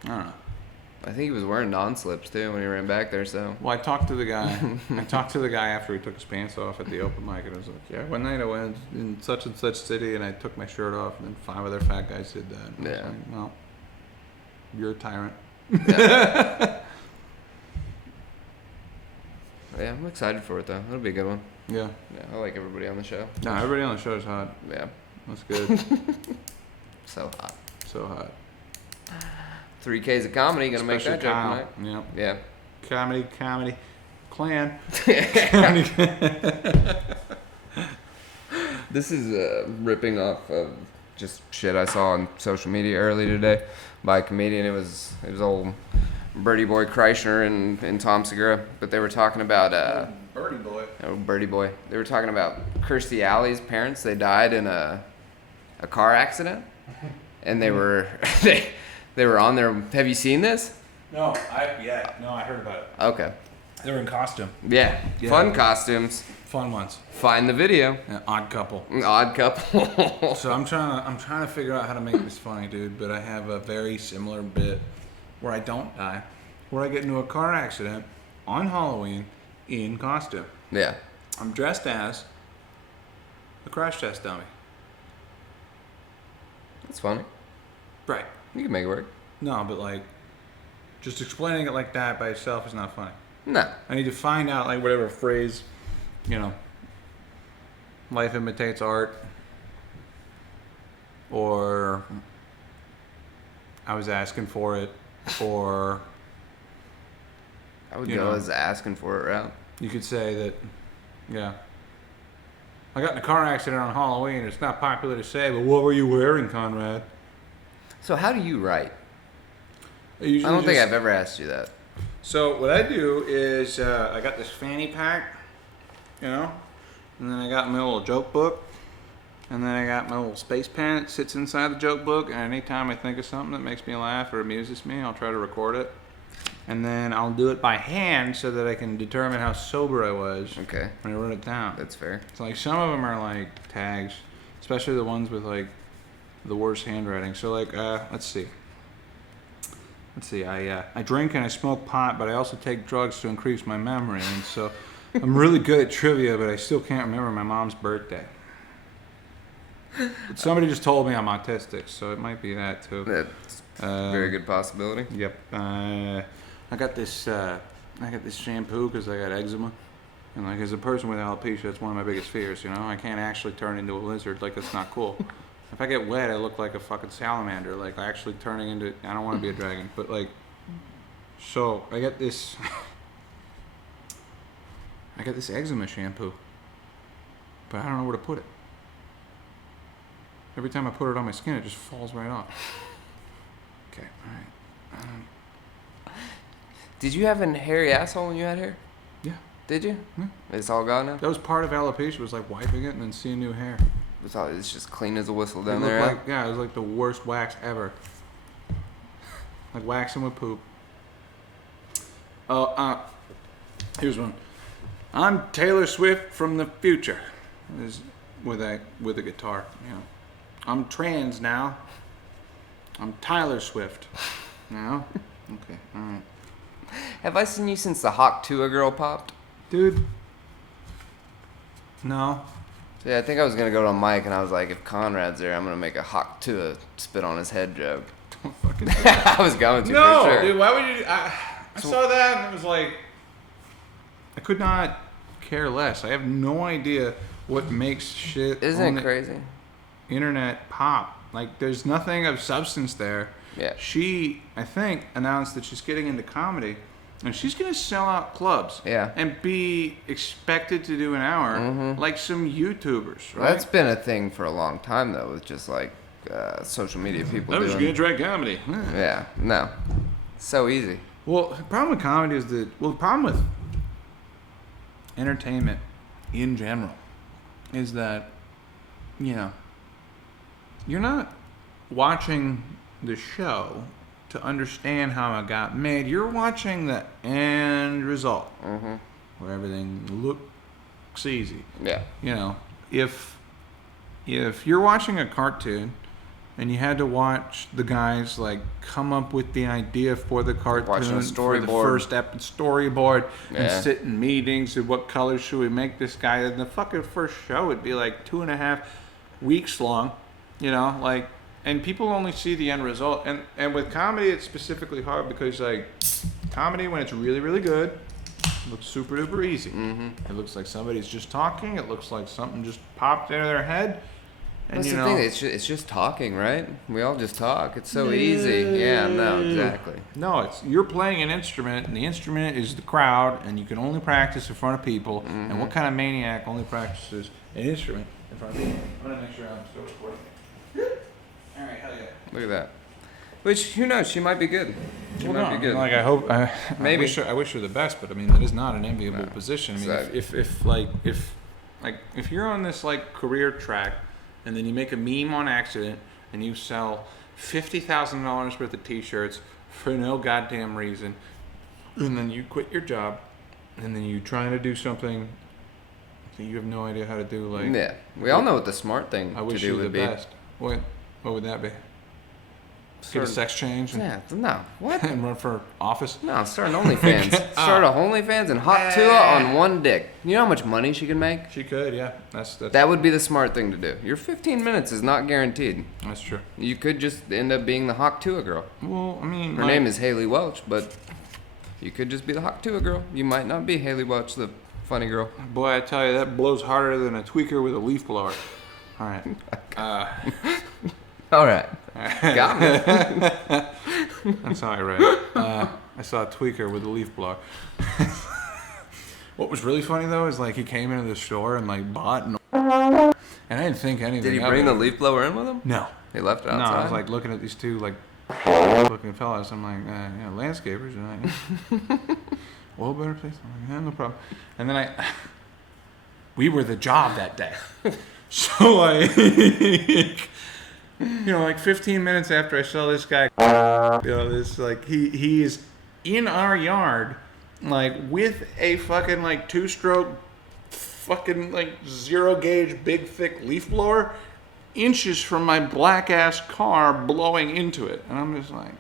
I don't know. I think he was wearing non-slips too when he ran back there, so. Well, I talked to the guy. After he took his pants off at the open mic, and I was like, "Yeah, one night I went in such and such city, and I took my shirt off, and then 5 other fat guys did that." And I was Yeah. like, well, you're a tyrant. Yeah. Yeah, I'm excited for it though. It'll be a good one. Yeah. Yeah, I like everybody on the show. No, everybody on the show is hot. Yeah, That's good. so hot. So hot. 3Ks of comedy, gonna make that joke Kyle. tonight. Yeah. Yeah. Comedy, clan. This is ripping off of just shit I saw on social media early today by a comedian. It was old Birdie Boy Kreishner and Tom Segura, but they were talking about Birdie boy. oh, Birdie Boy. They were talking about Kirstie Alley's parents. They died in a car accident, and they were they were on their. Have you seen this? No, I heard about it. Okay. They were in costume. Yeah. Yeah. Fun costumes. Fun ones. Find the video. An odd couple. Odd couple. So I'm trying to figure out how to make this funny, dude. But I have a very similar bit where I don't die, where I get into a car accident on Halloween in costume. Yeah. I'm dressed as a crash test dummy. That's funny. Right. You can make it work. No, but like, just explaining it like that by itself is not funny. No. I need to find out like whatever phrase, life imitates art, or I was asking for it, or I would go as asking for it route. You could say that, yeah. I got in a car accident on Halloween. It's not popular to say, but what were you wearing, Conrad? So how do you write? I don't think I've ever asked you that. So what I do is I got this fanny pack, and then I got my little joke book, and then I got my little space pen that sits inside the joke book, and anytime I think of something that makes me laugh or amuses me, I'll try to record it. And then I'll do it by hand so that I can determine how sober I was when I wrote it down. That's fair. So like some of them are like tags, especially the ones with like the worst handwriting. So like let's see. I drink and I smoke pot, but I also take drugs to increase my memory. And so I'm really good at trivia, but I still can't remember my mom's birthday. But somebody just told me I'm autistic, so it might be that too. That's a very good possibility. Yep. I got this shampoo because I got eczema, and like as a person with alopecia, that's one of my biggest fears. I can't actually turn into a lizard. Like that's not cool. If I get wet, I look like a fucking salamander. Like actually turning into. I don't want to be a dragon, but like. So I got this. I got this eczema shampoo, but I don't know where to put it. Every time I put it on my skin, it just falls right off. Okay, all right. Did you have a hairy asshole when you had hair? Yeah. Did you? Yeah. It's all gone now? That was part of alopecia, was like wiping it and then seeing new hair. It's just clean as a whistle down It there. looked it was like the worst wax ever. Like waxing with poop. Oh, here's one. I'm Taylor Swift from the future. With a guitar, I'm trans now. I'm Tyler Swift now. Okay, all right. Have I seen you since the Hawk Tua girl popped? Dude. No. So yeah, I think I was going to go to Mike and I was like, if Conrad's there, I'm going to make a Hawk Tua spit on his head joke. Don't fucking do that. I was going to, no, for sure. Dude, why would you? I saw that and it was like, I could not care less. I have no idea what makes shit Isn't it crazy? Internet pop. Like, there's nothing of substance there. Yeah. She, I think, announced that she's getting into comedy, and she's gonna sell out clubs. Yeah. And be expected to do an hour like some YouTubers, right? That's been a thing for a long time though, with just like social media people. I was gonna try comedy. Yeah. No. So easy. Well, the problem with comedy is the problem with entertainment in general is that you're not watching the show to understand how it got made. You're watching the end result, where everything looks easy. Yeah. If you're watching a cartoon and you had to watch the guys like come up with the idea for the cartoon, for the first storyboard, and sit in meetings and what colors should we make this guy, and the fucking first show would be like 2.5 weeks long, and people only see the end result. And with comedy, it's specifically hard because like comedy, when it's really, really good, looks super duper easy. It looks like somebody's just talking. It looks like something just popped into their head. And that's the thing. It's just talking, right? We all just talk. It's so easy. Yeah. No. Exactly. No. You're playing an instrument, and the instrument is the crowd, and you can only practice in front of people. And what kind of maniac only practices an instrument in front of people? I'm gonna make sure I'm still recording. All right. Hell yeah. Look at that. Which, who knows? She might be good. She might be good. Like I hope. Maybe. I wish her the best, but I mean that is not an enviable position. I mean, Exactly. if you're on this like career track, and then you make a meme on accident, and you sell $50,000 worth of T-shirts for no goddamn reason, and then you quit your job, and then you trying to do something that you have no idea how to do. Like, yeah, we all know what the smart thing I wish to do you would the be. best. What would that be? Get a sex change and, no. What? and run for office? No, start an OnlyFans. Start a OnlyFans and hot Tua on one dick. You know how much money she can make? She could, yeah. That would be the smart thing to do. Your 15 minutes is not guaranteed. That's true. You could just end up being the Hawk Tua girl. Well, I mean, her name is Haley Welch, but You could just be the Hawk Tuah girl. You might not be Haley Watch, the funny girl. Boy, I tell you, that blows harder than a tweaker with a leaf blower. All right. All right. Got me. That's how I read it. I saw a tweaker with a leaf blower. What was really funny though is like he came into the store and like bought and I didn't think anything. Did he of bring it. the leaf blower in with him? No. He left it No, outside? I was like looking at these two like looking fellas. I'm like, landscapers. And well, better place. I'm like, no problem. And then we were the job that day. So like, like 15 minutes after I saw this guy, this like he is in our yard, like with a fucking like 2-stroke, fucking like 0-gauge big thick leaf blower, inches from my black ass car blowing into it, and I'm just like.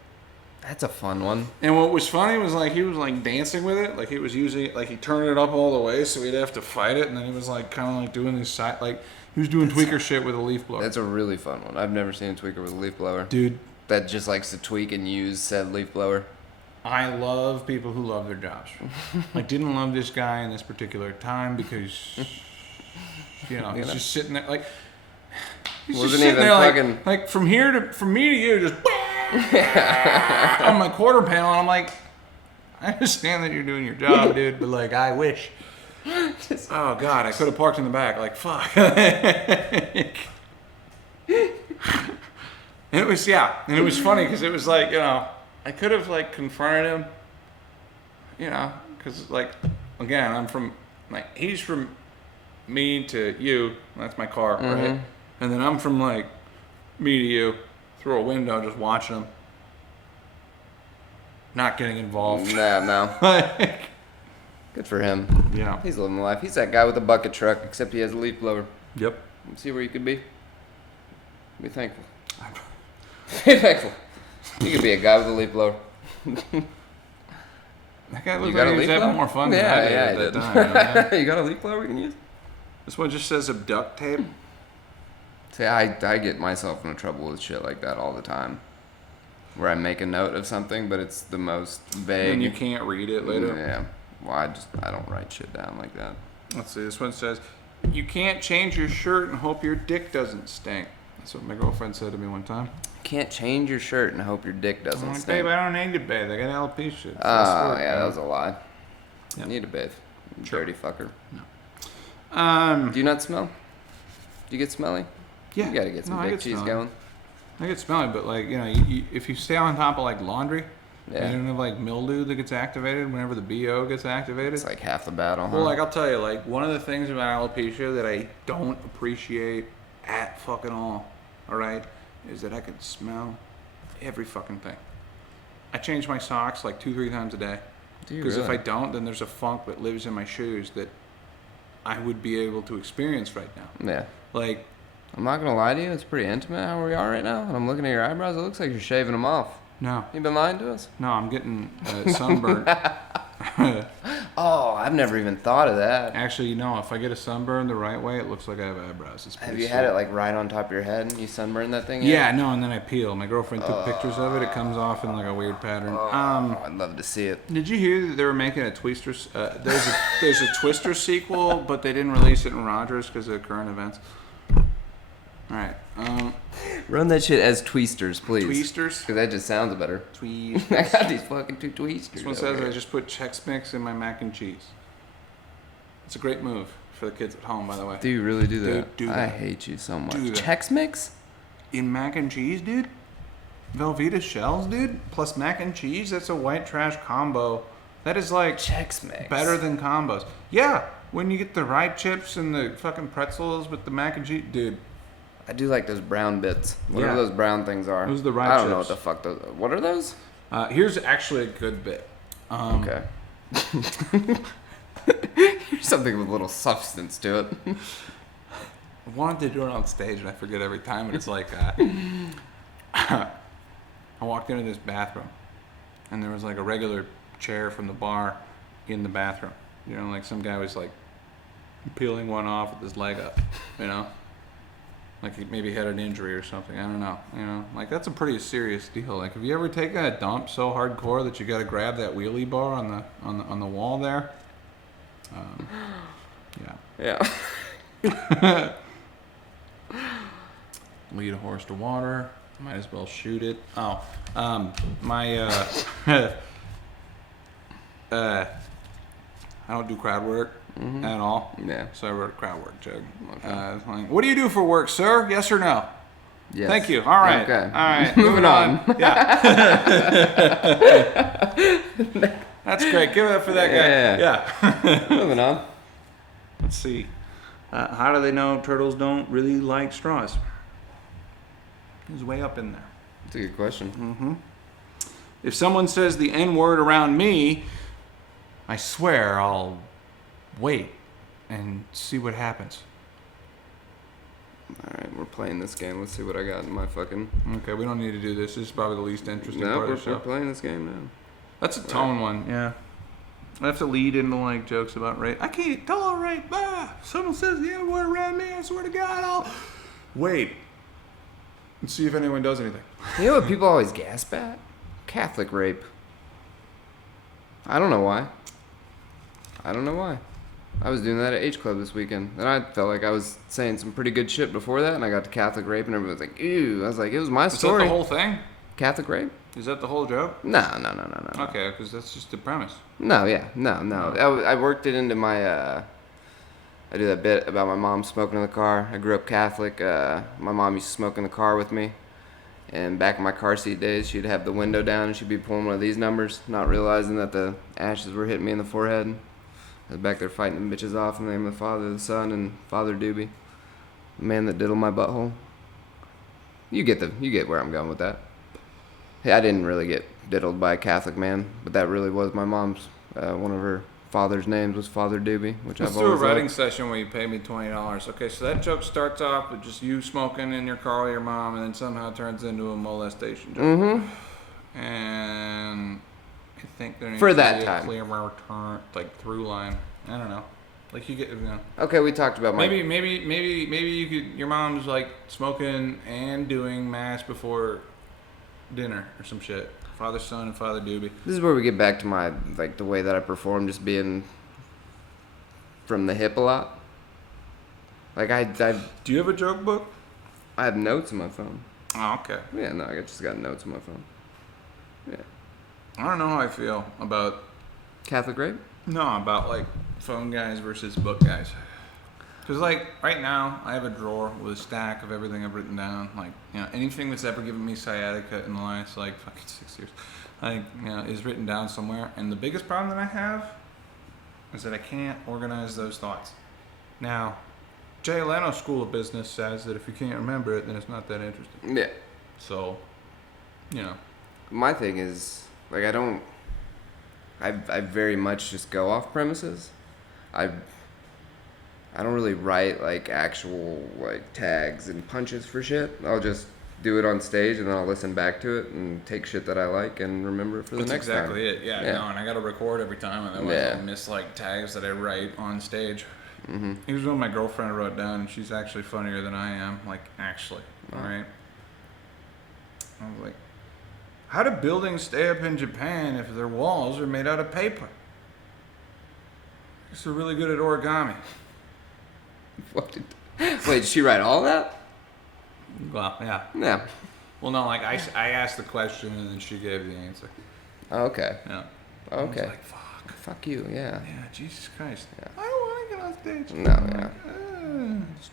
That's a fun one. And what was funny was like he was like dancing with it, like he was using it, like he turned it up all the way, so he'd have to fight it, and then he was like kind of like doing this side, like he was doing tweaker shit with a leaf blower. That's a really fun one. I've never seen a tweaker with a leaf blower. Dude, that just likes to tweak and use said leaf blower. I love people who love their jobs. I didn't love this guy in this particular time because he's just sitting there like he's Wasn't just sitting even there fucking like from me to you just on my quarter panel, and I'm like, I understand that you're doing your job, dude, but like I wish. Oh God, I could have parked in the back. Like fuck. And it was funny because it was like I could have like confronted him, because like again I'm from like he's from me to you. That's my car, right? And then I'm from like me to you. Through a window, just watching him, not getting involved. No. Good for him. Yeah. He's living the life. He's that guy with a bucket truck, except he has a leaf blower. Yep. See where you could be. Be thankful. Be thankful. You could be a guy with a leaf blower. That guy looked like he was having more fun than I did at that time. You got a leaf blower we can use? This one just says abduct tape. See, I get myself into trouble with shit like that all the time. Where I make a note of something, but it's the most vague. And you can't read it later. Yeah. Well, I don't write shit down like that. Let's see. This one says, "You can't change your shirt and hope your dick doesn't stink." That's what my girlfriend said to me one time. Can't change your shirt and hope your dick doesn't I'm like, stink. babe, I don't need to bathe. I got alopecia. Oh, yeah, that was a lie. Yep. You need to bathe. Sure. Dirty fucker. No. Do you not smell? Do you get smelly? Yeah. You gotta get some dick cheese going. I get smelly, but like, if you stay on top of like laundry, you don't have like mildew that gets activated whenever the BO gets activated. It's like half the battle, huh? Well, like I'll tell you, like one of the things about alopecia that I don't appreciate at fucking all right, is that I can smell every fucking thing. I change my socks like 2-3 times a day. Because if I don't, then there's a funk that lives in my shoes that I would be able to experience right now. Yeah. Like, I'm not gonna lie to you, it's pretty intimate how we are right now. And I'm looking at your eyebrows, it looks like you're shaving them off. no. You been lying to us? No, I'm getting sunburned. Oh, I've never even thought of that. Actually, if I get a sunburn the right way, it looks like I have eyebrows. It's Have you had it like right on top of your head and you sunburn that thing? Yeah, no, and then I peel. My girlfriend took pictures of it. It comes off in like a weird pattern. I'd love to see it. Did you hear that they were making a Twister? There's a Twister sequel, but they didn't release it in Rogers because of current events. All right. Run that shit as tweesters, please. Tweesters? Because that just sounds better. Tweesters. I got these fucking 2 tweesters. This one says I just put Chex Mix in my mac and cheese. It's a great move for the kids at home, by the way. Do you really do that? Do I that. hate you so much. Do that. Chex Mix? In mac and cheese, dude? Velveeta shells, dude? Plus mac and cheese? That's a white trash combo. That is like Chex Mix. better than combos. Yeah, when you get the rye chips and the fucking pretzels with the mac and cheese, dude. I do like those brown bits. Whatever Yeah. those brown things are. Those are the rye I don't know what chips. the fuck those. What are those? Here's actually a good bit. Okay. Here's something with a little substance to it. I wanted to do it on stage, and I forget every time. And it's like, I walked into this bathroom, and there was like a regular chair from the bar in the bathroom. Like some guy was like peeling one off with his leg up, Like he maybe had an injury or something. I don't know. You know, like that's a pretty serious deal. Like, have you ever taken a dump so hardcore that you got to grab that wheelie bar on the wall there? Yeah. Yeah. Lead a horse to water. Might as well shoot it. Oh, my I don't do crowd work at all. Yeah. So I wrote a crowd work joke. Okay. Like, what do you do for work, sir? Yes or no? Yes. Thank you. All right. Okay. All right. Moving on. Yeah. That's great. Give it up for that guy. Yeah. Moving on. Let's see. How do they know turtles don't really like straws? He's way up in there. That's a good question. If someone says the N-word around me, I swear I'll wait and see what happens. All right, we're playing this game. Let's see what I got in my fucking... Okay, we don't need to do this. This is probably the least interesting No, part of the show. we're playing this game now. That's a tone one, yeah. I have to lead into like jokes about rape. I can't tolerate. Someone says the N-word around me. I swear to God, I'll wait and see if anyone does anything. You know what people always gasp at? Catholic rape. I don't know why. I was doing that at H Club this weekend, and I felt like I was saying some pretty good shit before that, and I got to Catholic rape, and everybody was like, ew. I was like, it was my story. Is that the whole thing? Catholic rape? Is that the whole joke? No. Okay, because that's just the premise. No. I worked it into my, I do that bit about my mom smoking in the car. I grew up Catholic. My mom used to smoke in the car with me. And back in my car seat days, she'd have the window down and she'd be pulling one of these numbers, not realizing that the ashes were hitting me in the forehead. I was back there fighting the bitches off in the name of the Father, the Son, and Father Doobie, the man that diddled my butthole. You get where I'm going with that. Hey, I didn't really get diddled by a Catholic man, but that really was my mom's. One of her father's names was Father Doobie, which Let's I've do a always writing liked. session where you pay me $20. Okay, so that joke starts off with just you smoking in your car with your mom, and then somehow turns into a molestation joke. And I think there needs For to that be time. a clear return, like through line. I don't know. Like you get, you know. Okay, we talked about my... Maybe you could. Your mom's like smoking and doing mass before dinner or some shit. Father, Son, and Father Doobie. This is where we get back to my, like, the way that I perform, just being from the hip a lot. Like, I Do you have a joke book? I have notes on my phone. Oh, okay. Yeah, no, I just got notes on my phone. Yeah. I don't know how I feel about Catholic rape? No, about like phone guys versus book guys. Because like right now, I have a drawer with a stack of everything I've written down. Like, you know, anything that's ever given me sciatica in the last like fucking 6 years, like, you know, is written down somewhere. And the biggest problem that I have is that I can't organize those thoughts. Now, Jay Leno's School of Business says that if you can't remember it, then it's not that interesting. Yeah. So, you know. My thing is, like, I very much just go off premises. I don't really write like actual like tags and punches for shit. I'll just do it on stage and then I'll listen back to it and take shit that I like and remember it for the next time. That's exactly it. Yeah, no, and I got to record every time, otherwise I'll miss like tags that I write on stage. Here's one my girlfriend wrote down, and she's actually funnier than I am. Like, actually, all right. I was like, how do buildings stay up in Japan if their walls are made out of paper? They're really good at origami. Wait, did she write all that? Well, yeah. Yeah. Well, no, like I asked the question and then she gave the answer. Okay. Yeah. Okay. I was like, fuck. Fuck you, yeah. Yeah, Jesus Christ. Yeah. I don't want to get on stage. No, I'm yeah. like, Just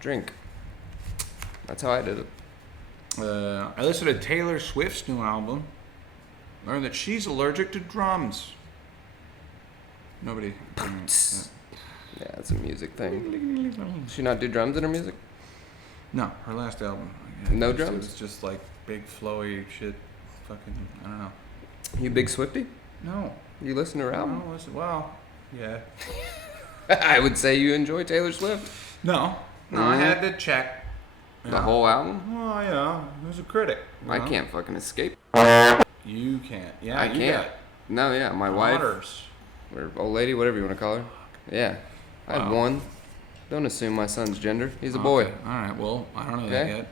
drink. That's how I did it. I listened to Taylor Swift's new album. Learned that she's allergic to drums. Nobody. Yeah, it's a music thing. Does she not do drums in her music? No, her last album. No It drums? was just like big flowy shit. Fucking, I don't know. You big Swiftie? No. You listen to her I album? don't listen. Well, yeah. I would say you enjoy Taylor Swift. No. No, I had to check. The whole album? Well, yeah. Who's a critic? You I know? can't fucking escape. You can't. Yeah, I you can't. No, yeah, my wife, daughters. or old lady, whatever you want to call her. Yeah, I had Wow. one. Don't assume my son's gender. He's a boy. Okay. All right. Well, I don't know that Okay. yet.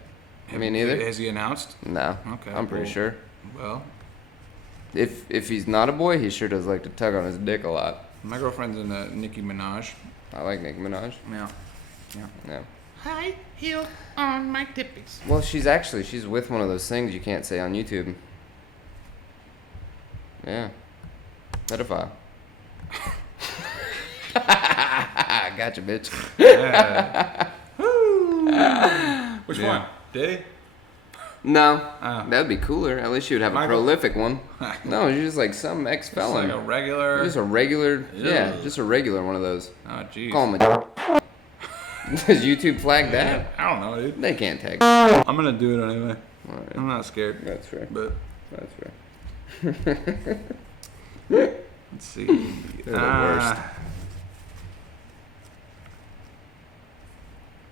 I mean, neither. Has he announced? No. Okay. I'm pretty sure. Well, If he's not a boy, he sure does like to tug on his dick a lot. my girlfriend's into Nicki Minaj. I like Nicki Minaj. Yeah. Yeah. Yeah. High heel on my tippies. Well, she's with one of those things you can't say on YouTube. Yeah. Pedophile. Gotcha, bitch. Yeah. Which Yeah. one? Diddy? No, Oh. that'd be cooler. At least you'd have a Michael? prolific one. No, you're just like some ex-felon. Like a regular. Just a regular, yeah, Ugh. just a regular one of those. Oh, jeez. Call him a. Does YouTube flag that? I don't know, dude. They can't tag. I'm gonna do it anyway. All right. I'm not scared. That's fair. But That's fair. let's see. They're the worst.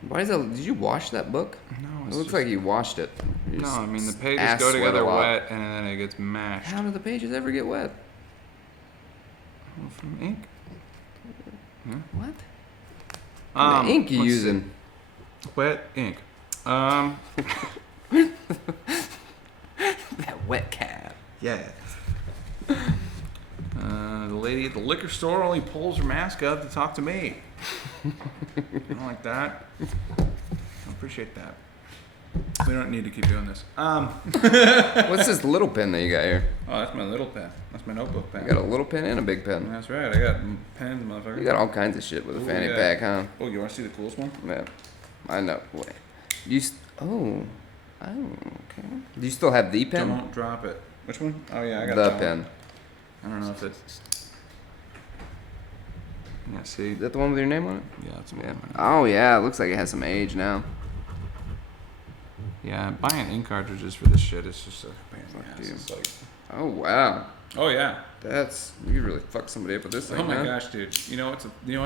Why is that? Did you wash that book? No, It it's looks just, like you washed it. You no. just I mean, the pages ass go sweat a together lot. wet, and then it gets mashed. How do the pages ever get wet? From ink. What? The ink you let's using? see. Wet ink. That wet cat. Yeah. The lady at the liquor store only pulls her mask up to talk to me. I don't like that. I appreciate that. We don't need to keep doing this. What's this little pen that you got here? Oh, that's my little pen. That's my notebook pen. You got a little pen and a big pen. That's right. I got pens, motherfucker. You got all kinds of shit with a Ooh, fanny yeah. pack, huh? Oh, you want to see the coolest one? Yeah. I know. Wait. Oh, okay. Do you still have the pen? Don't drop it. Which one? Oh yeah, I got The that one. pen. I don't know if it's. Yeah, see. Is that the one with your name on it? Yeah, that's Yeah. one. Oh yeah, it looks like it has some age now. Yeah, buying ink cartridges for this shit is just a pain in the ass. you. It's like, Oh wow. oh yeah. That's you could really fuck somebody up with this thing. Oh my huh? gosh, dude. You know what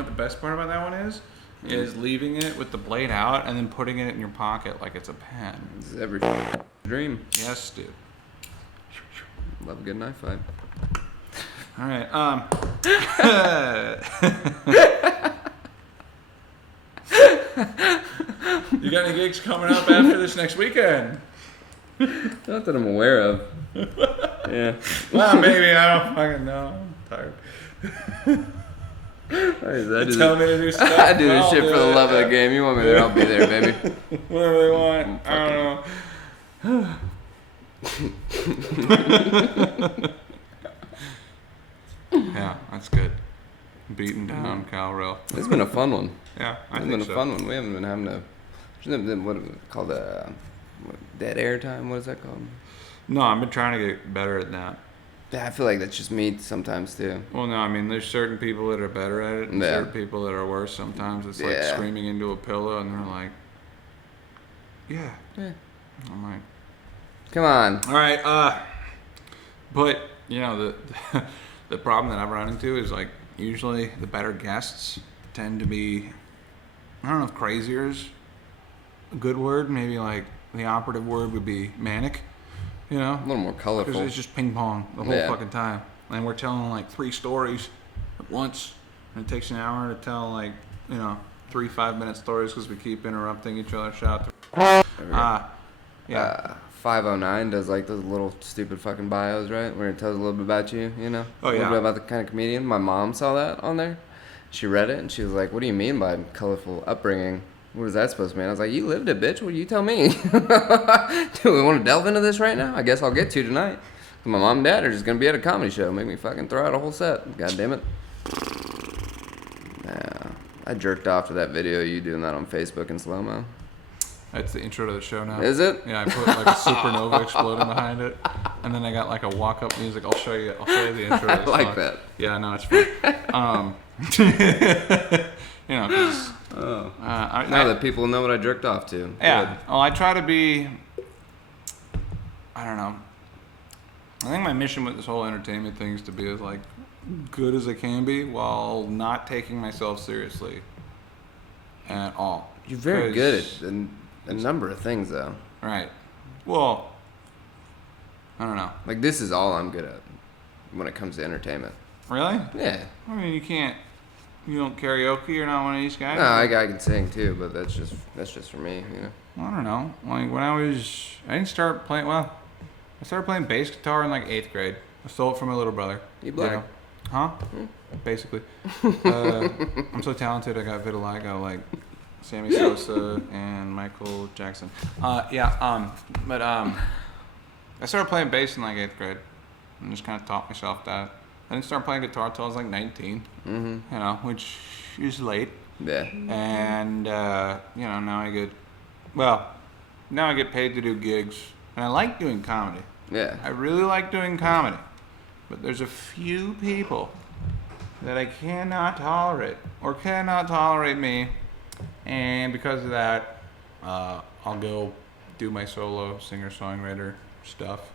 the best part about that one is? Is leaving it with the blade out and then putting it in your pocket like it's a pen. This is every dream. Yes, dude. Love a good knife fight. All right. You got any gigs coming up after this next weekend? Not that I'm aware of. Yeah. Well, maybe. I don't fucking know. I'm tired. I do Tell me to do stuff. I do this I'll shit do for the it. love of the game. You want me there, I'll be there, baby. Whatever they want. I don't know. Yeah, that's good. Beating down Kyle Rill. It's been a fun one. Yeah, I It's think been a so. fun one. We haven't been having to. What is it called? Dead air time? What is that called? No, I've been trying to get better at that. Yeah, I feel like that's just me sometimes too. Well, no, I mean, there's certain people that are better at it, and Yeah. certain people that are worse. Sometimes it's like Yeah. screaming into a pillow, and they're like, "Yeah." Yeah. I'm like, Come on. all right, but you know the the problem that I've run into is like usually the better guests tend to be, I don't know if crazier is a good word. Maybe like the operative word would be manic. You know, A little more because colorful. it's just ping pong the whole Yeah. fucking time, and we're telling like 3 stories at once, and it takes an hour to tell like 3 5-minute stories because we keep interrupting each other. Shout out to yeah. 509 does like those little stupid fucking bios, right? Where it tells a little bit about you, you know? Oh, A little yeah. bit about the kind of comedian. My mom saw that on there. She read it and she was like, "What do you mean by colorful upbringing? What is that supposed to mean?" I was like, "You lived it, bitch. What do you tell me?" Do we want to delve into this right now? I guess I'll get to tonight. My mom and dad are just going to be at a comedy show. Make me fucking throw out a whole set. God damn it. Yeah. I jerked off to that video of you doing that on Facebook in slow-mo. That's the intro to the show now. Is it? Yeah, I put like a supernova exploding behind it, and then I got like a walk-up music. I'll show you the intro. To I this like song. that. Yeah, no, it's fun. Because Now that people know what I jerked off to. yeah. Good. Well, I try to be. I don't know. I think my mission with this whole entertainment thing is to be as like good as I can be while not taking myself seriously at all. You're very 'Cause- good at a number of things, though. Right. Well, I don't know. Like, this is all I'm good at when it comes to entertainment. Really? Yeah. I mean, you can't. You don't karaoke? You're not one of these guys? No, I can sing too, but that's just for me, you know. I don't know. Like when I didn't start playing. Well, I started playing bass guitar in like 8th grade. I stole it from my little brother. You black? know? Huh? Basically. I'm so talented. I got vitiligo like Sammy Sosa and Michael Jackson. But I started playing bass in like 8th grade, and just kind of taught myself that. I didn't start playing guitar till I was like 19. You know, which is late. Yeah. And now I get paid to do gigs, and I like doing comedy. Yeah. I really like doing comedy, but there's a few people that I cannot tolerate or cannot tolerate me, and because of that, I'll go do my solo singer-songwriter stuff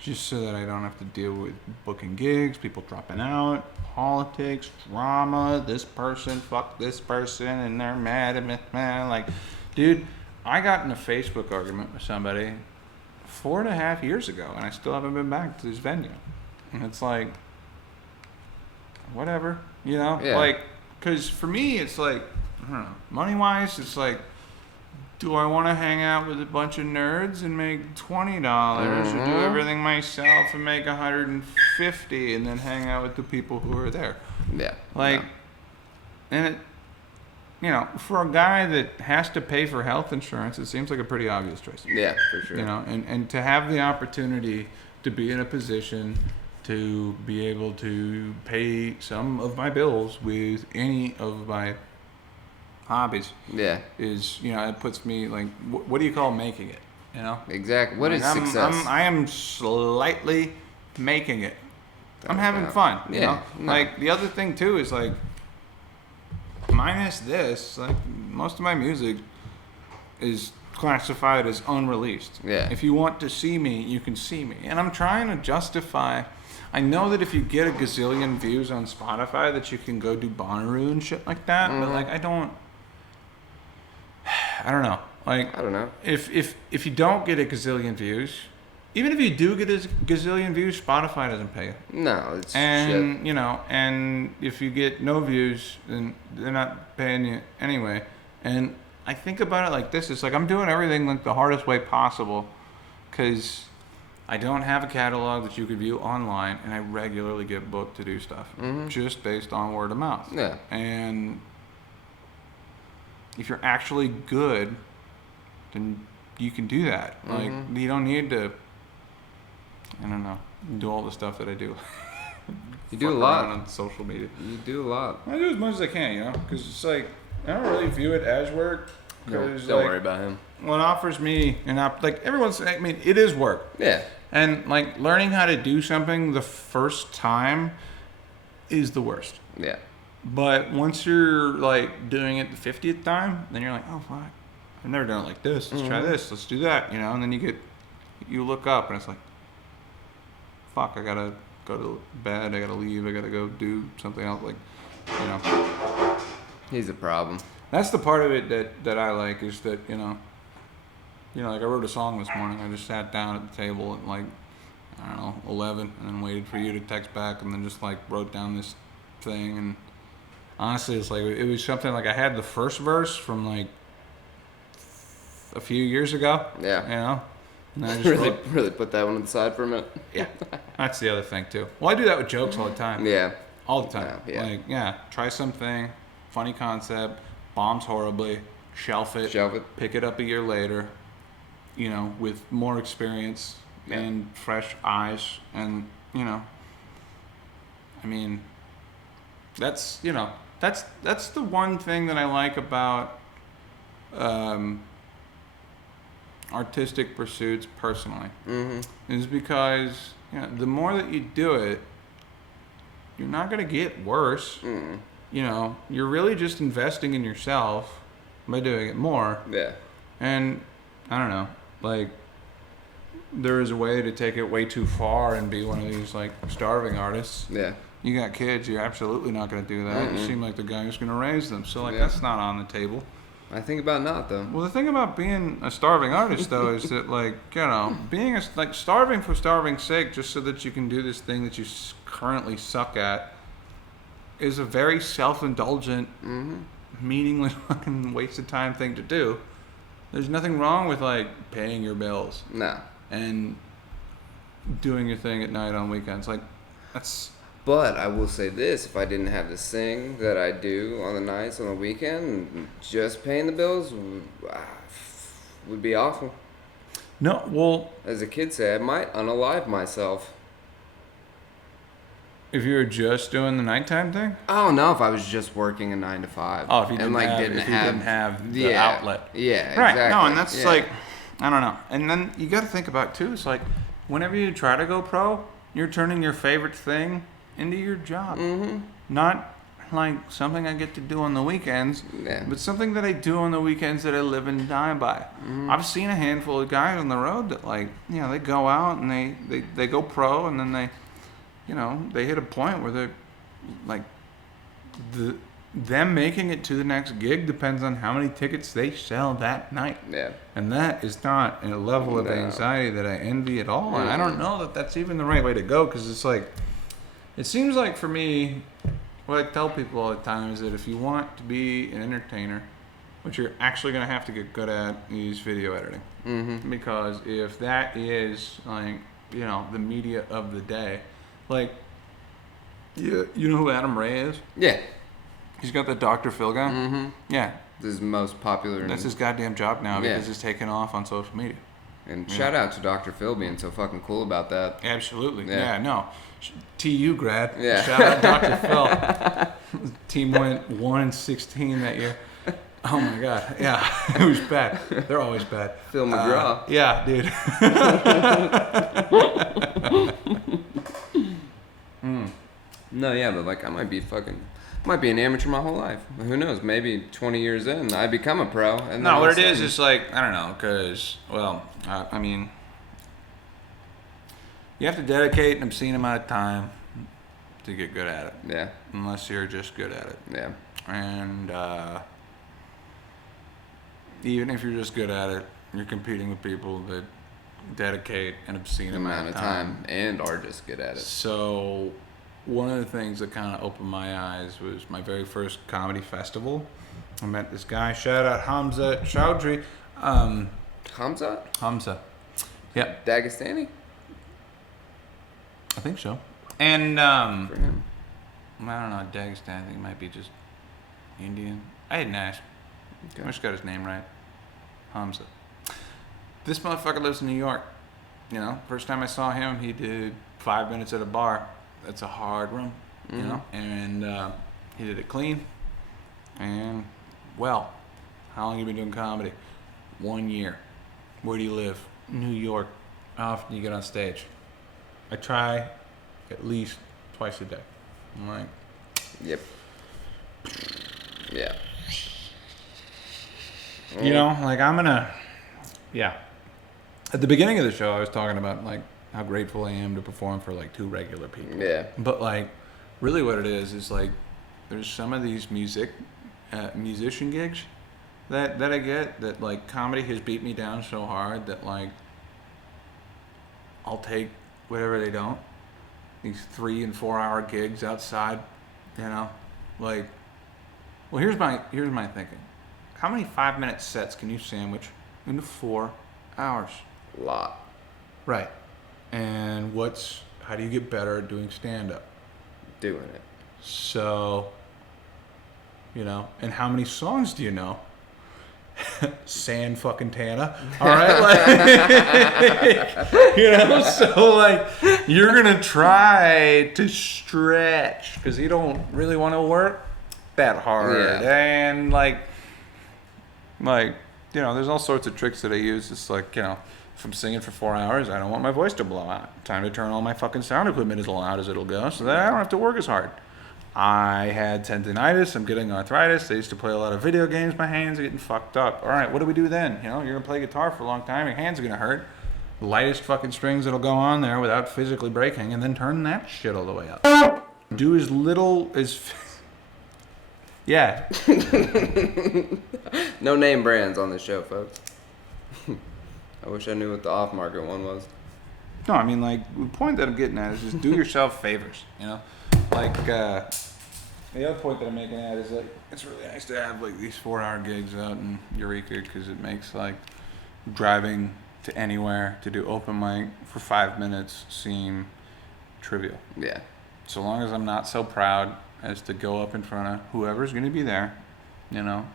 just so that I don't have to deal with booking gigs, people dropping out, politics, drama, this person fucked this person and they're mad at me, man. Like, dude, I got in a Facebook argument with somebody 4.5 years ago, and I still haven't been back to this venue. And it's like, whatever, you know? Yeah. Like, because for me, it's like, I don't know, money-wise, it's like, do I want to hang out with a bunch of nerds and make $20, or do everything myself and make $150 and then hang out with the people who are there? Yeah. Like, no. and it, you know, for a guy that has to pay for health insurance, it seems like a pretty obvious choice. Yeah, for sure. You know, and to have the opportunity to be in a position to be able to pay some of my bills with any of my hobbies Yeah. is, you know, it puts me like, what do you call making it? You know? Exactly. What is Like, success? I am slightly making it. I'm having Yeah. fun. You Yeah, know? no. Like the other thing too is like, minus this, like most of my music is classified as unreleased. Yeah. If you want to see me, you can see me. And I'm trying to justify. I know that if you get a gazillion views on Spotify, that you can go do Bonnaroo and shit like that. But like, I don't know. Like, I don't know. If you don't get a gazillion views, even if you do get a gazillion views, Spotify doesn't pay you. No, it's shit. And you know, and if you get no views, then they're not paying you anyway. And I think about it like this: it's like I'm doing everything like the hardest way possible, because I don't have a catalog that you could view online, and I regularly get booked to do stuff just based on word of mouth. Yeah. And if you're actually good, then you can do that. Like, you don't need to, I don't know, do all the stuff that I do. You do a Fuck lot. around on social media. You do a lot. I do as much as I can, you know, because it's like, I don't really view it as work. Don't Because worry about him. what offers me like everyone's, I mean, it is work. Yeah. And like learning how to do something the first time is the worst. Yeah. But once you're like doing it the 50th time, then you're like, oh fuck, I've never done it like this. Let's try this. Let's do that. You know, and then you look up and it's like, fuck, I gotta go to bed. I gotta leave. I gotta go do something else. Like, you know, He's a problem. that's the part of it that I like is that like I wrote a song this morning. I just sat down at the table at like, I don't know, 11, and then waited for you to text back, and then just like wrote down this thing. And honestly, it's like it was something like I had the first verse from like a few years ago. Yeah. You know, and I just Really put that one aside for a minute. yeah, that's the other thing too. Well, I do that with jokes all the time. Yeah. All the time. Yeah. Like, yeah, try something, funny concept, bombs horribly, shelf it, pick it up a year later, you know, with more experience and fresh eyes. And, you know, I mean, that's the one thing that I like about artistic pursuits personally, is because, you know, the more that you do it, you're not going to get worse. You know, you're really just investing in yourself by doing it more. Yeah. And I don't know, like, there is a way to take it way too far and be one of these like starving artists. Yeah. You got kids, you're absolutely not going to do that. You seem like the guy who's going to raise them. So like, Yeah. that's not on the table. I think about not though. Well, the thing about being a starving artist, though, is that, like, you know, being like starving for starving's sake, just so that you can do this thing that you currently suck at, is a very self-indulgent, meaningless, fucking waste of time thing to do. There's nothing wrong with like paying your bills No. and doing your thing at night on weekends. Like that's. But I will say this: if I didn't have this thing that I do on the nights on the weekend, just paying the bills would be awful. No, well, As a kid say, I might unalive myself. if you were just doing the nighttime thing. I don't know if I was just working a 9 to 5. Oh, if you and didn't have the outlet. Yeah, Right. exactly. No, and that's yeah. like, I don't know. And then you got to think about too. It's like, whenever you try to go pro, you're turning your favorite thing into your job. Mm-hmm. Not like something I get to do on the weekends, Yeah. but something that I do on the weekends that I live and die by. Mm-hmm. I've seen a handful of guys on the road that like, they go out and they go pro, and then they hit a point where they're like, them making it to the next gig depends on how many tickets they sell that night. Yeah. And that is not a level of No. anxiety that I envy at all. And I don't know that that's even the right way to go, because it's like, it seems like for me, what I tell people all the time is that if you want to be an entertainer, what you're actually going to have to get good at is video editing. Mm-hmm. Because if that is like, the media of the day, like, you know who Adam Ray is? Yeah. He's got the Dr. Phil guy. Mm-hmm. Yeah. This is most popular. That's his goddamn job now, Yeah. because it's taken off on social media. And shout out to Dr. Phil being so fucking cool about that. Absolutely. Yeah. Yeah, no. TU grad. Yeah. Shout out Dr. Phil. Team went 1-16 that year. Oh my God. Yeah. It was bad. They're always bad. Phil McGraw. Yeah, dude. No, yeah, but like I might be an amateur my whole life. Who knows? Maybe 20 years in, I become a pro. And No, what it is like, I don't know, because, I mean, you have to dedicate an obscene amount of time to get good at it. Yeah. Unless you're just good at it. Yeah. And even if you're just good at it, you're competing with people that dedicate an obscene amount of time and are just good at it. So one of the things that kind of opened my eyes was my very first comedy festival. I met this guy, shout out Hamza Chowdhury. Hamza. Yep. Dagestani? I think so. And For him. I don't know, Dagestan, I think it might be just Indian. I didn't ask. Okay. I just got his name right. Hamza. This motherfucker lives in New York. First time I saw him, he did 5 minutes at a bar. That's a hard room, and he did it clean. And, well, how long have you been doing comedy? 1 year. Where do you live? New York. How often do you get on stage? I try at least twice a day. I'm like, Yep. Yeah. like I'm gonna, yeah. At the beginning of the show, I was talking about like how grateful I am to perform for like 2 regular people. Yeah. But like, really what it is like, there's some of these musician gigs that I get that like comedy has beat me down so hard that like, I'll take whatever they don't. These 3 and 4 hour gigs outside, like, well, here's my thinking. How many 5-minute sets can you sandwich into 4 hours? A lot. Right. And how do you get better at doing stand-up? Doing it. So, and how many songs do you know? San fucking Tana. All right. Like, so like, you're going to try to stretch because you don't really want to work that hard. Yeah. And like, there's all sorts of tricks that I use. It's like, if I'm singing for 4 hours, I don't want my voice to blow out. Time to turn all my fucking sound equipment as loud as it'll go so that I don't have to work as hard. I had tendinitis. I'm getting arthritis. I used to play a lot of video games. My hands are getting fucked up. All right, what do we do then? You're going to play guitar for a long time. Your hands are going to hurt. The lightest fucking strings that'll go on there without physically breaking, and then turn that shit all the way up. Do as little as... Yeah. No name brands on this show, folks. I wish I knew what the off-market one was. No, I mean, like, the point that I'm getting at is just do yourself favors, Like, the other point that I'm making at is like it's really nice to have like these 4-hour gigs out in Eureka because it makes like driving to anywhere to do open mic for 5 minutes seem trivial. Yeah. So long as I'm not so proud as to go up in front of whoever's going to be there, you know,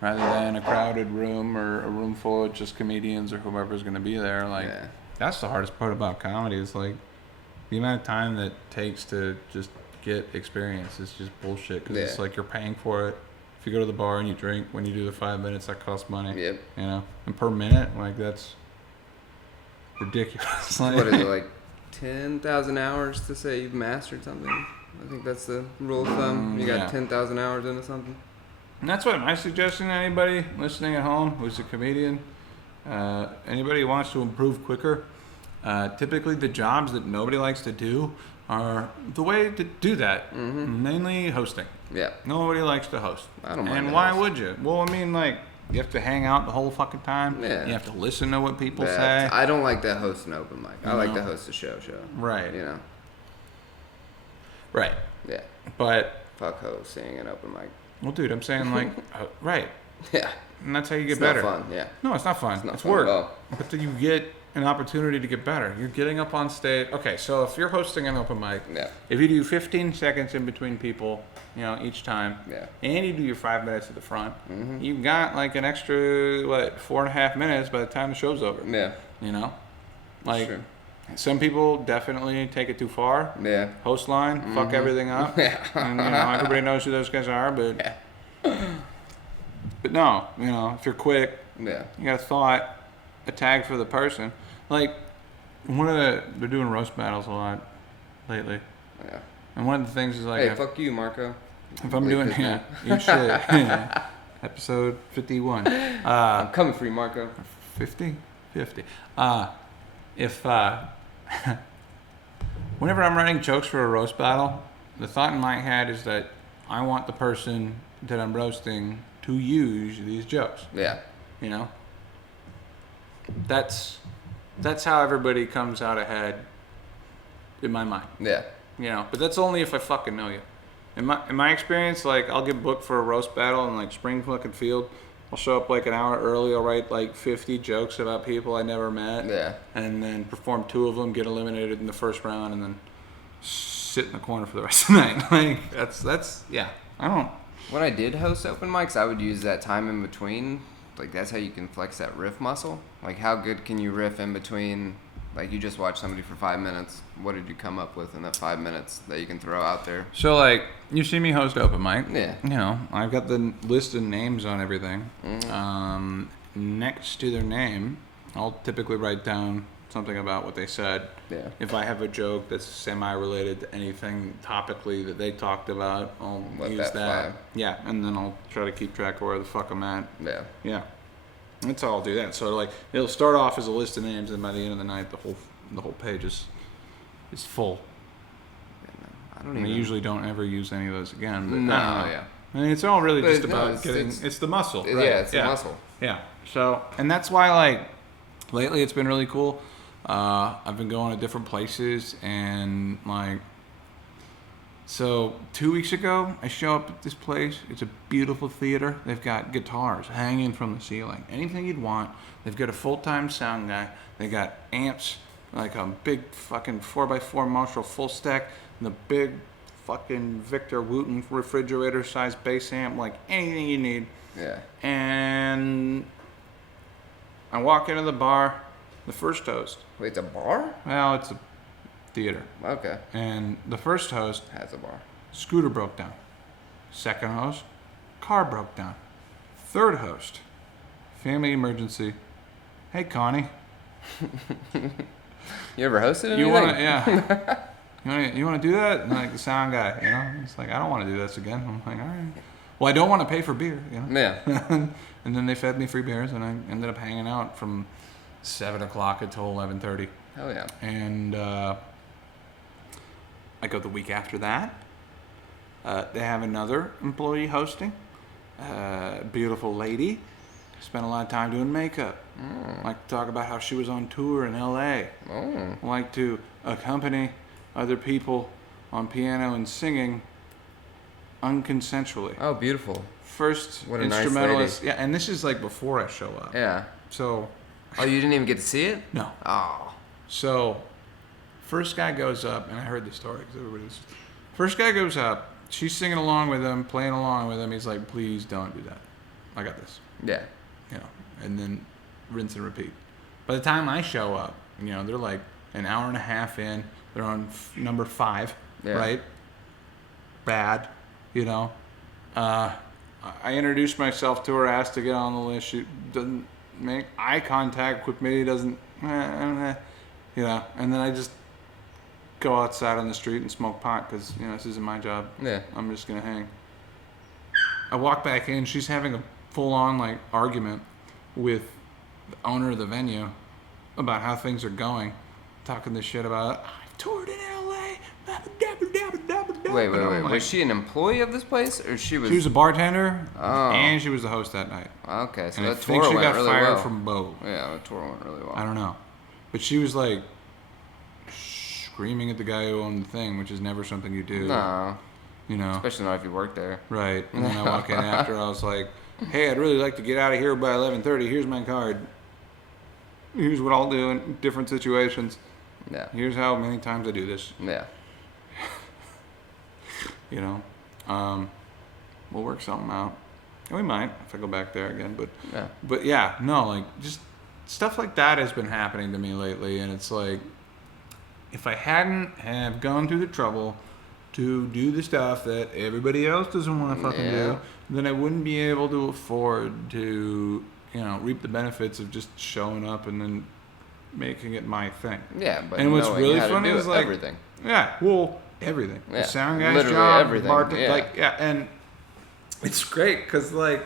rather than a crowded room or a room full of just comedians or whoever's going to be there. Like, that's the hardest part about comedy is like the amount of time that takes to just get experience is just bullshit because it's like you're paying for it. If you go to the bar and you drink, when you do the 5 minutes, that costs money. Yep. You know, and per minute, like that's ridiculous. Like, What is it, like 10,000 hours to say you've mastered something? I think that's the rule of thumb. You got 10,000 hours into something. And that's what my suggestion to anybody listening at home who's a comedian, anybody who wants to improve quicker, typically the jobs that nobody likes to do are the way to do that, mainly hosting. Yeah. Nobody likes to host. I don't mind. And why would you? Well, I mean, like, you have to hang out the whole fucking time. Yeah. You have to listen to what people say. I don't like to host an open mic. I like to host a show. Right. You know? Right. Yeah. But, Fuck hosting an open mic. well, dude, I'm saying, like, right. Yeah. And that's how you get It's better. not fun, yeah. No, it's not fun. It's not It's fun work. at all. But then you get an opportunity to get better. You're getting up on stage. Okay, so if you're hosting an open mic, if you do 15 seconds in between people, you know, each time, and you do your 5 minutes at the front, you've got like an extra, 4.5 minutes by the time the show's over. Yeah. You know? Like, some people definitely take it too far. Yeah. Host line, fuck everything up. Yeah. And, you know, everybody knows who those guys are, but... But no, you know, if you're quick, you got a thought, a tag for the person. Like, they're doing roast battles a lot lately. Yeah. And one of the things is like... Hey, fuck you, Marco. If I'm doing... Yeah, you should. Episode 51. I'm coming for you, Marco. 50? 50. Whenever I'm writing jokes for a roast battle, the thought in my head is that I want the person that I'm roasting to use these jokes. Yeah. You know? That's how everybody comes out ahead in my mind. Yeah. You know, but that's only if I fucking know you. In my experience, like, I'll get booked for a roast battle in like Spring fucking Field. I'll show up like an hour early. I'll write like 50 jokes about people I never met. Yeah. And then perform 2 of them, get eliminated in the first round, and then sit in the corner for the rest of the night. Like, that's yeah. I don't. When I did host open mics, I would use that time in between. Like, that's how you can flex that riff muscle. Like, how good can you riff in between? Like, you just watch somebody for 5 minutes. What did you come up with in that 5 minutes that you can throw out there? So, like, you see me host open mic. Yeah. You know, I've got the list of names on everything. Next to their name, I'll typically write down something about what they said. Yeah. If I have a joke that's semi-related to anything topically that they talked about, I'll Let use that that. fly. Yeah, and then I'll try to keep track of where the fuck I'm at. Yeah. Yeah. That's how I'll do that. So, like, it'll start off as a list of names, and by the end of the night, the whole page is full. I don't I even... usually don't ever use any of those again. But No, I don't know. yeah. I mean, it's all really But just no, about it's- getting... it's- It's the muscle, right? Yeah, it's the muscle. Yeah. So, and that's why, like, lately it's been really cool. I've been going to different places, and, like... So, 2 weeks ago, I show up at this place. It's a beautiful theater. They've got guitars hanging from the ceiling. Anything you'd want. They've got a full-time sound guy. They got amps, like a big fucking 4x4 Marshall full stack, and the big fucking Victor Wooten refrigerator-sized bass amp, like anything you need. Yeah. And I walk into the bar, the first host. Wait, it's a bar? Well, it's a theater. Okay. And the first host, Has a bar. scooter broke down. Second host, car broke down. Third host, family emergency. Hey, Connie. You ever hosted anything? You wanna, yeah. you wanna do that? And like the sound guy, you know, it's like I don't want to do this again. I'm like, all right. Well, I don't want to pay for beer, you know. Yeah. And then they fed me free beers, and I ended up hanging out from 7 o'clock until 11:30. Hell yeah. And I go the week after that. They have another employee hosting. Beautiful lady. Spent a lot of time doing makeup. Like to talk about how she was on tour in LA. Like to accompany other people on piano and singing unconsensually. Oh, beautiful. First What a nice instrumentalist. Yeah, and this is like before I show up. Yeah. So, Oh, you didn't even get to see it? no. Oh. So, first guy goes up, and I heard the story because everybody's. First guy goes up, she's singing along with him, playing along with him. He's like, please don't do that. I got this. Yeah. You know, and then rinse and repeat. By the time I show up, you know, they're like an hour and a half in. They're on number 5, right? Bad, you know. I introduced myself to her, asked to get on the list. She doesn't make eye contact with me, doesn't, you know. And then I just go outside on the street and smoke pot because, you know, this isn't my job. Yeah. I'm just going to hang. I walk back in. She's having a full-on, like, argument with the owner of the venue about how things are going. Talking this shit about, I've toured in L.A. Wait. Like, Was she an employee of this place, or she was a bartender, and she was the host that night. Okay, so And I that think tour she went got really fired well. from Bo. Yeah, the tour went really well. I don't know. But she was like screaming at the guy who owned the thing, which is never something you do. No, You know? especially not if you work there. Right. And then I walk in after, I was like, hey, I'd really like to get out of here by 11:30. Here's my card. Here's what I'll do in different situations. Yeah. Here's how many times I do this. Yeah. You know? We'll work something out. And we might if I go back there again. But yeah, no, like just stuff like that has been happening to me lately, and it's like if I hadn't have gone through the trouble to do the stuff that everybody else doesn't want to fucking do, then I wouldn't be able to afford to, you know, reap the benefits of just showing up and then making it my thing. Yeah, but And what's knowing really how to funny do is like everything. Yeah, well, everything. Yeah, The sound guy's literally job, everything, bartender, yeah. like and it's great because like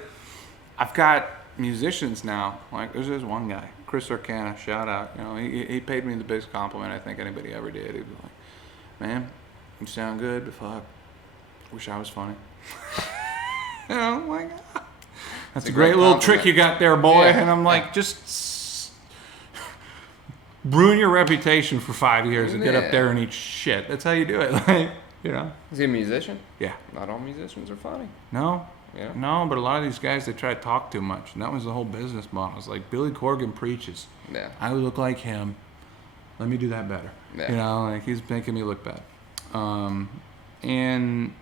I've got musicians now. Like there's this one guy, Chris Arcana, shout out. You know, he paid me the biggest compliment I think anybody ever did. He was like, "Man, you sound good, but fuck, wish I was funny." You know, like that's a great little trick you got there, boy. Yeah. And I'm like, just ruin your reputation for 5 years and get up there and eat shit. That's how you do it. Like, you know. Is he a musician? Yeah. Not all musicians are funny. No. Yeah. No, but a lot of these guys, they try to talk too much. And that was the whole business model. It's like Billy Corgan preaches. Yeah. I look like him. Let me do that better. Yeah. You know, like he's making me look bad. And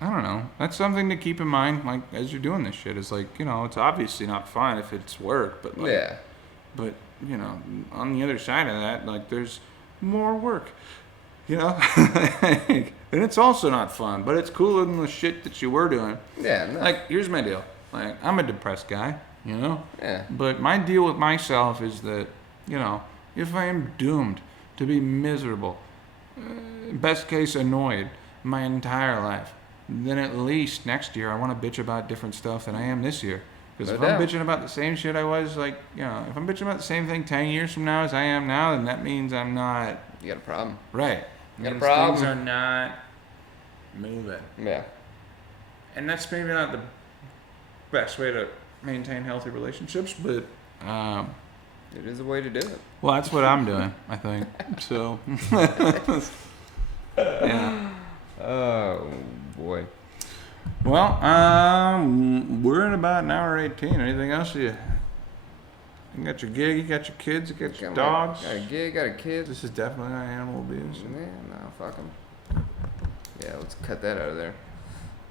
I don't know. That's something to keep in mind, like, as you're doing this shit. It's like, you know, it's obviously not fun if it's work, but like, Yeah. but, you know, on the other side of that, like, there's more work, you know? And it's also not fun, but it's cooler than the shit that you were doing. Yeah. No. Like, here's my deal. Like, I'm a depressed guy, you know? Yeah. But my deal with myself is that, you know, if I am doomed to be miserable, best case annoyed my entire life, then at least next year I want to bitch about different stuff than I am this year. Because if I'm bitching about the same shit I was, like, you know, if I'm bitching about the same thing 10 years from now as I am now, then that means I'm not You got a problem. right. You got a Means problem. Things are not moving. Yeah. And that's maybe not the best way to maintain healthy relationships, but It is a way to do it. well, that's what I'm doing, I think. So, yeah. Oh, boy. Well, we're in about an hour 18. Anything else? You got your gig, you got your kids, you got your dogs. Got a gig, got a kid. This is definitely not animal abuse. Yeah, no, fuck him. Yeah, let's cut that out of there.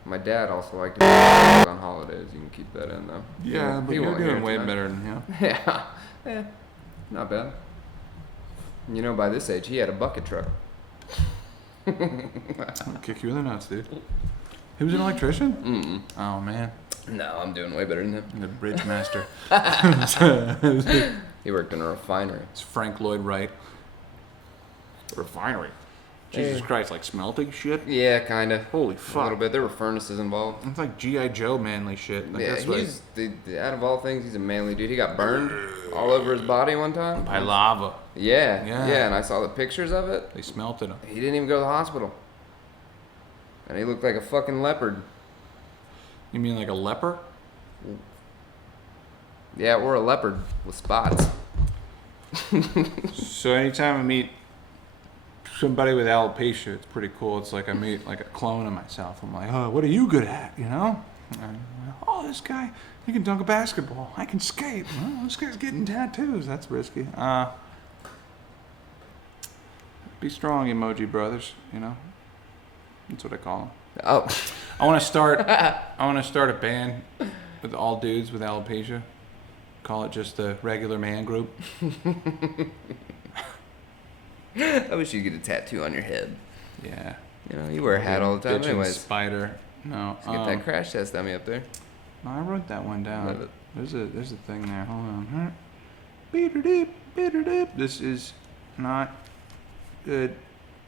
My dad also liked to on holidays. You can keep that in, though. Yeah, but He you're won't hear doing it way tonight. better than him. Yeah. Yeah. Not bad. You know, by this age, he had a bucket truck. I'll kick you in the nuts, dude. He was an electrician? Mm-mm. Oh, man. No, I'm doing way better than him. The bridge master. He worked in a refinery. It's Frank Lloyd Wright. Refinery. Jesus Christ, like smelting shit? Yeah, kind of. Holy A fuck. little bit. There were furnaces involved. It's like G.I. Joe manly shit. Like, Yeah, that's what he's out of all things, he's a manly dude. He got burned all over his body one time. by lava. Yeah, Yeah. yeah, and I saw the pictures of it. They smelted him. He didn't even go to the hospital, and he looked like a fucking leopard. You mean like a leper? Yeah, or a leopard with spots. So anytime I meet somebody with alopecia. It's pretty cool. It's like I meet like a clone of myself. I'm like, oh, what are you good at? You know? And, oh, this guy, he can dunk a basketball. I can skate. Oh, this guy's getting tattoos. That's risky. Be strong, emoji brothers. You know? That's what I call them. Oh. I want to start a band with all dudes with alopecia. Call it just the regular man group. I wish you could get a tattoo on your head. Yeah. You know, you wear a hat all the time Bitchin' anyways. Spider. No. Let's get that crash test dummy up there. No, I wrote that one down. Love it. There's a thing there. Hold on. Beater deep, beater deep. This is not good.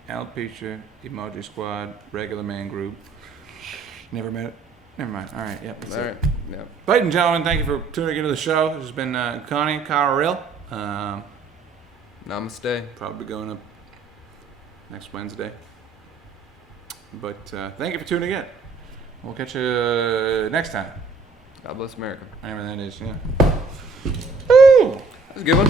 Alopecia, emoji squad, regular man group. Never met it. Never mind. All right. Yep. That's All it. right. Yep. Ladies and gentlemen, thank you for tuning into the show. This has been Connie and Kyle Rill. Namaste. Probably going up next Wednesday. But thank you for tuning in. We'll catch you next time. God bless America. Whatever that is, yeah. Woo! That was a good one.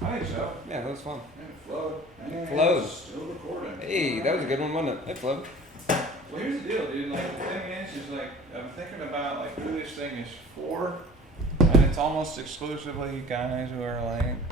I think so. Yeah, that was fun. It flowed. It flowed. Still recording. Hey, that was a good one, wasn't it? It flowed. Well, here's the deal, dude. Like, the thing is like, I'm thinking about, like, who this thing is for. And it's almost exclusively guys who are, like,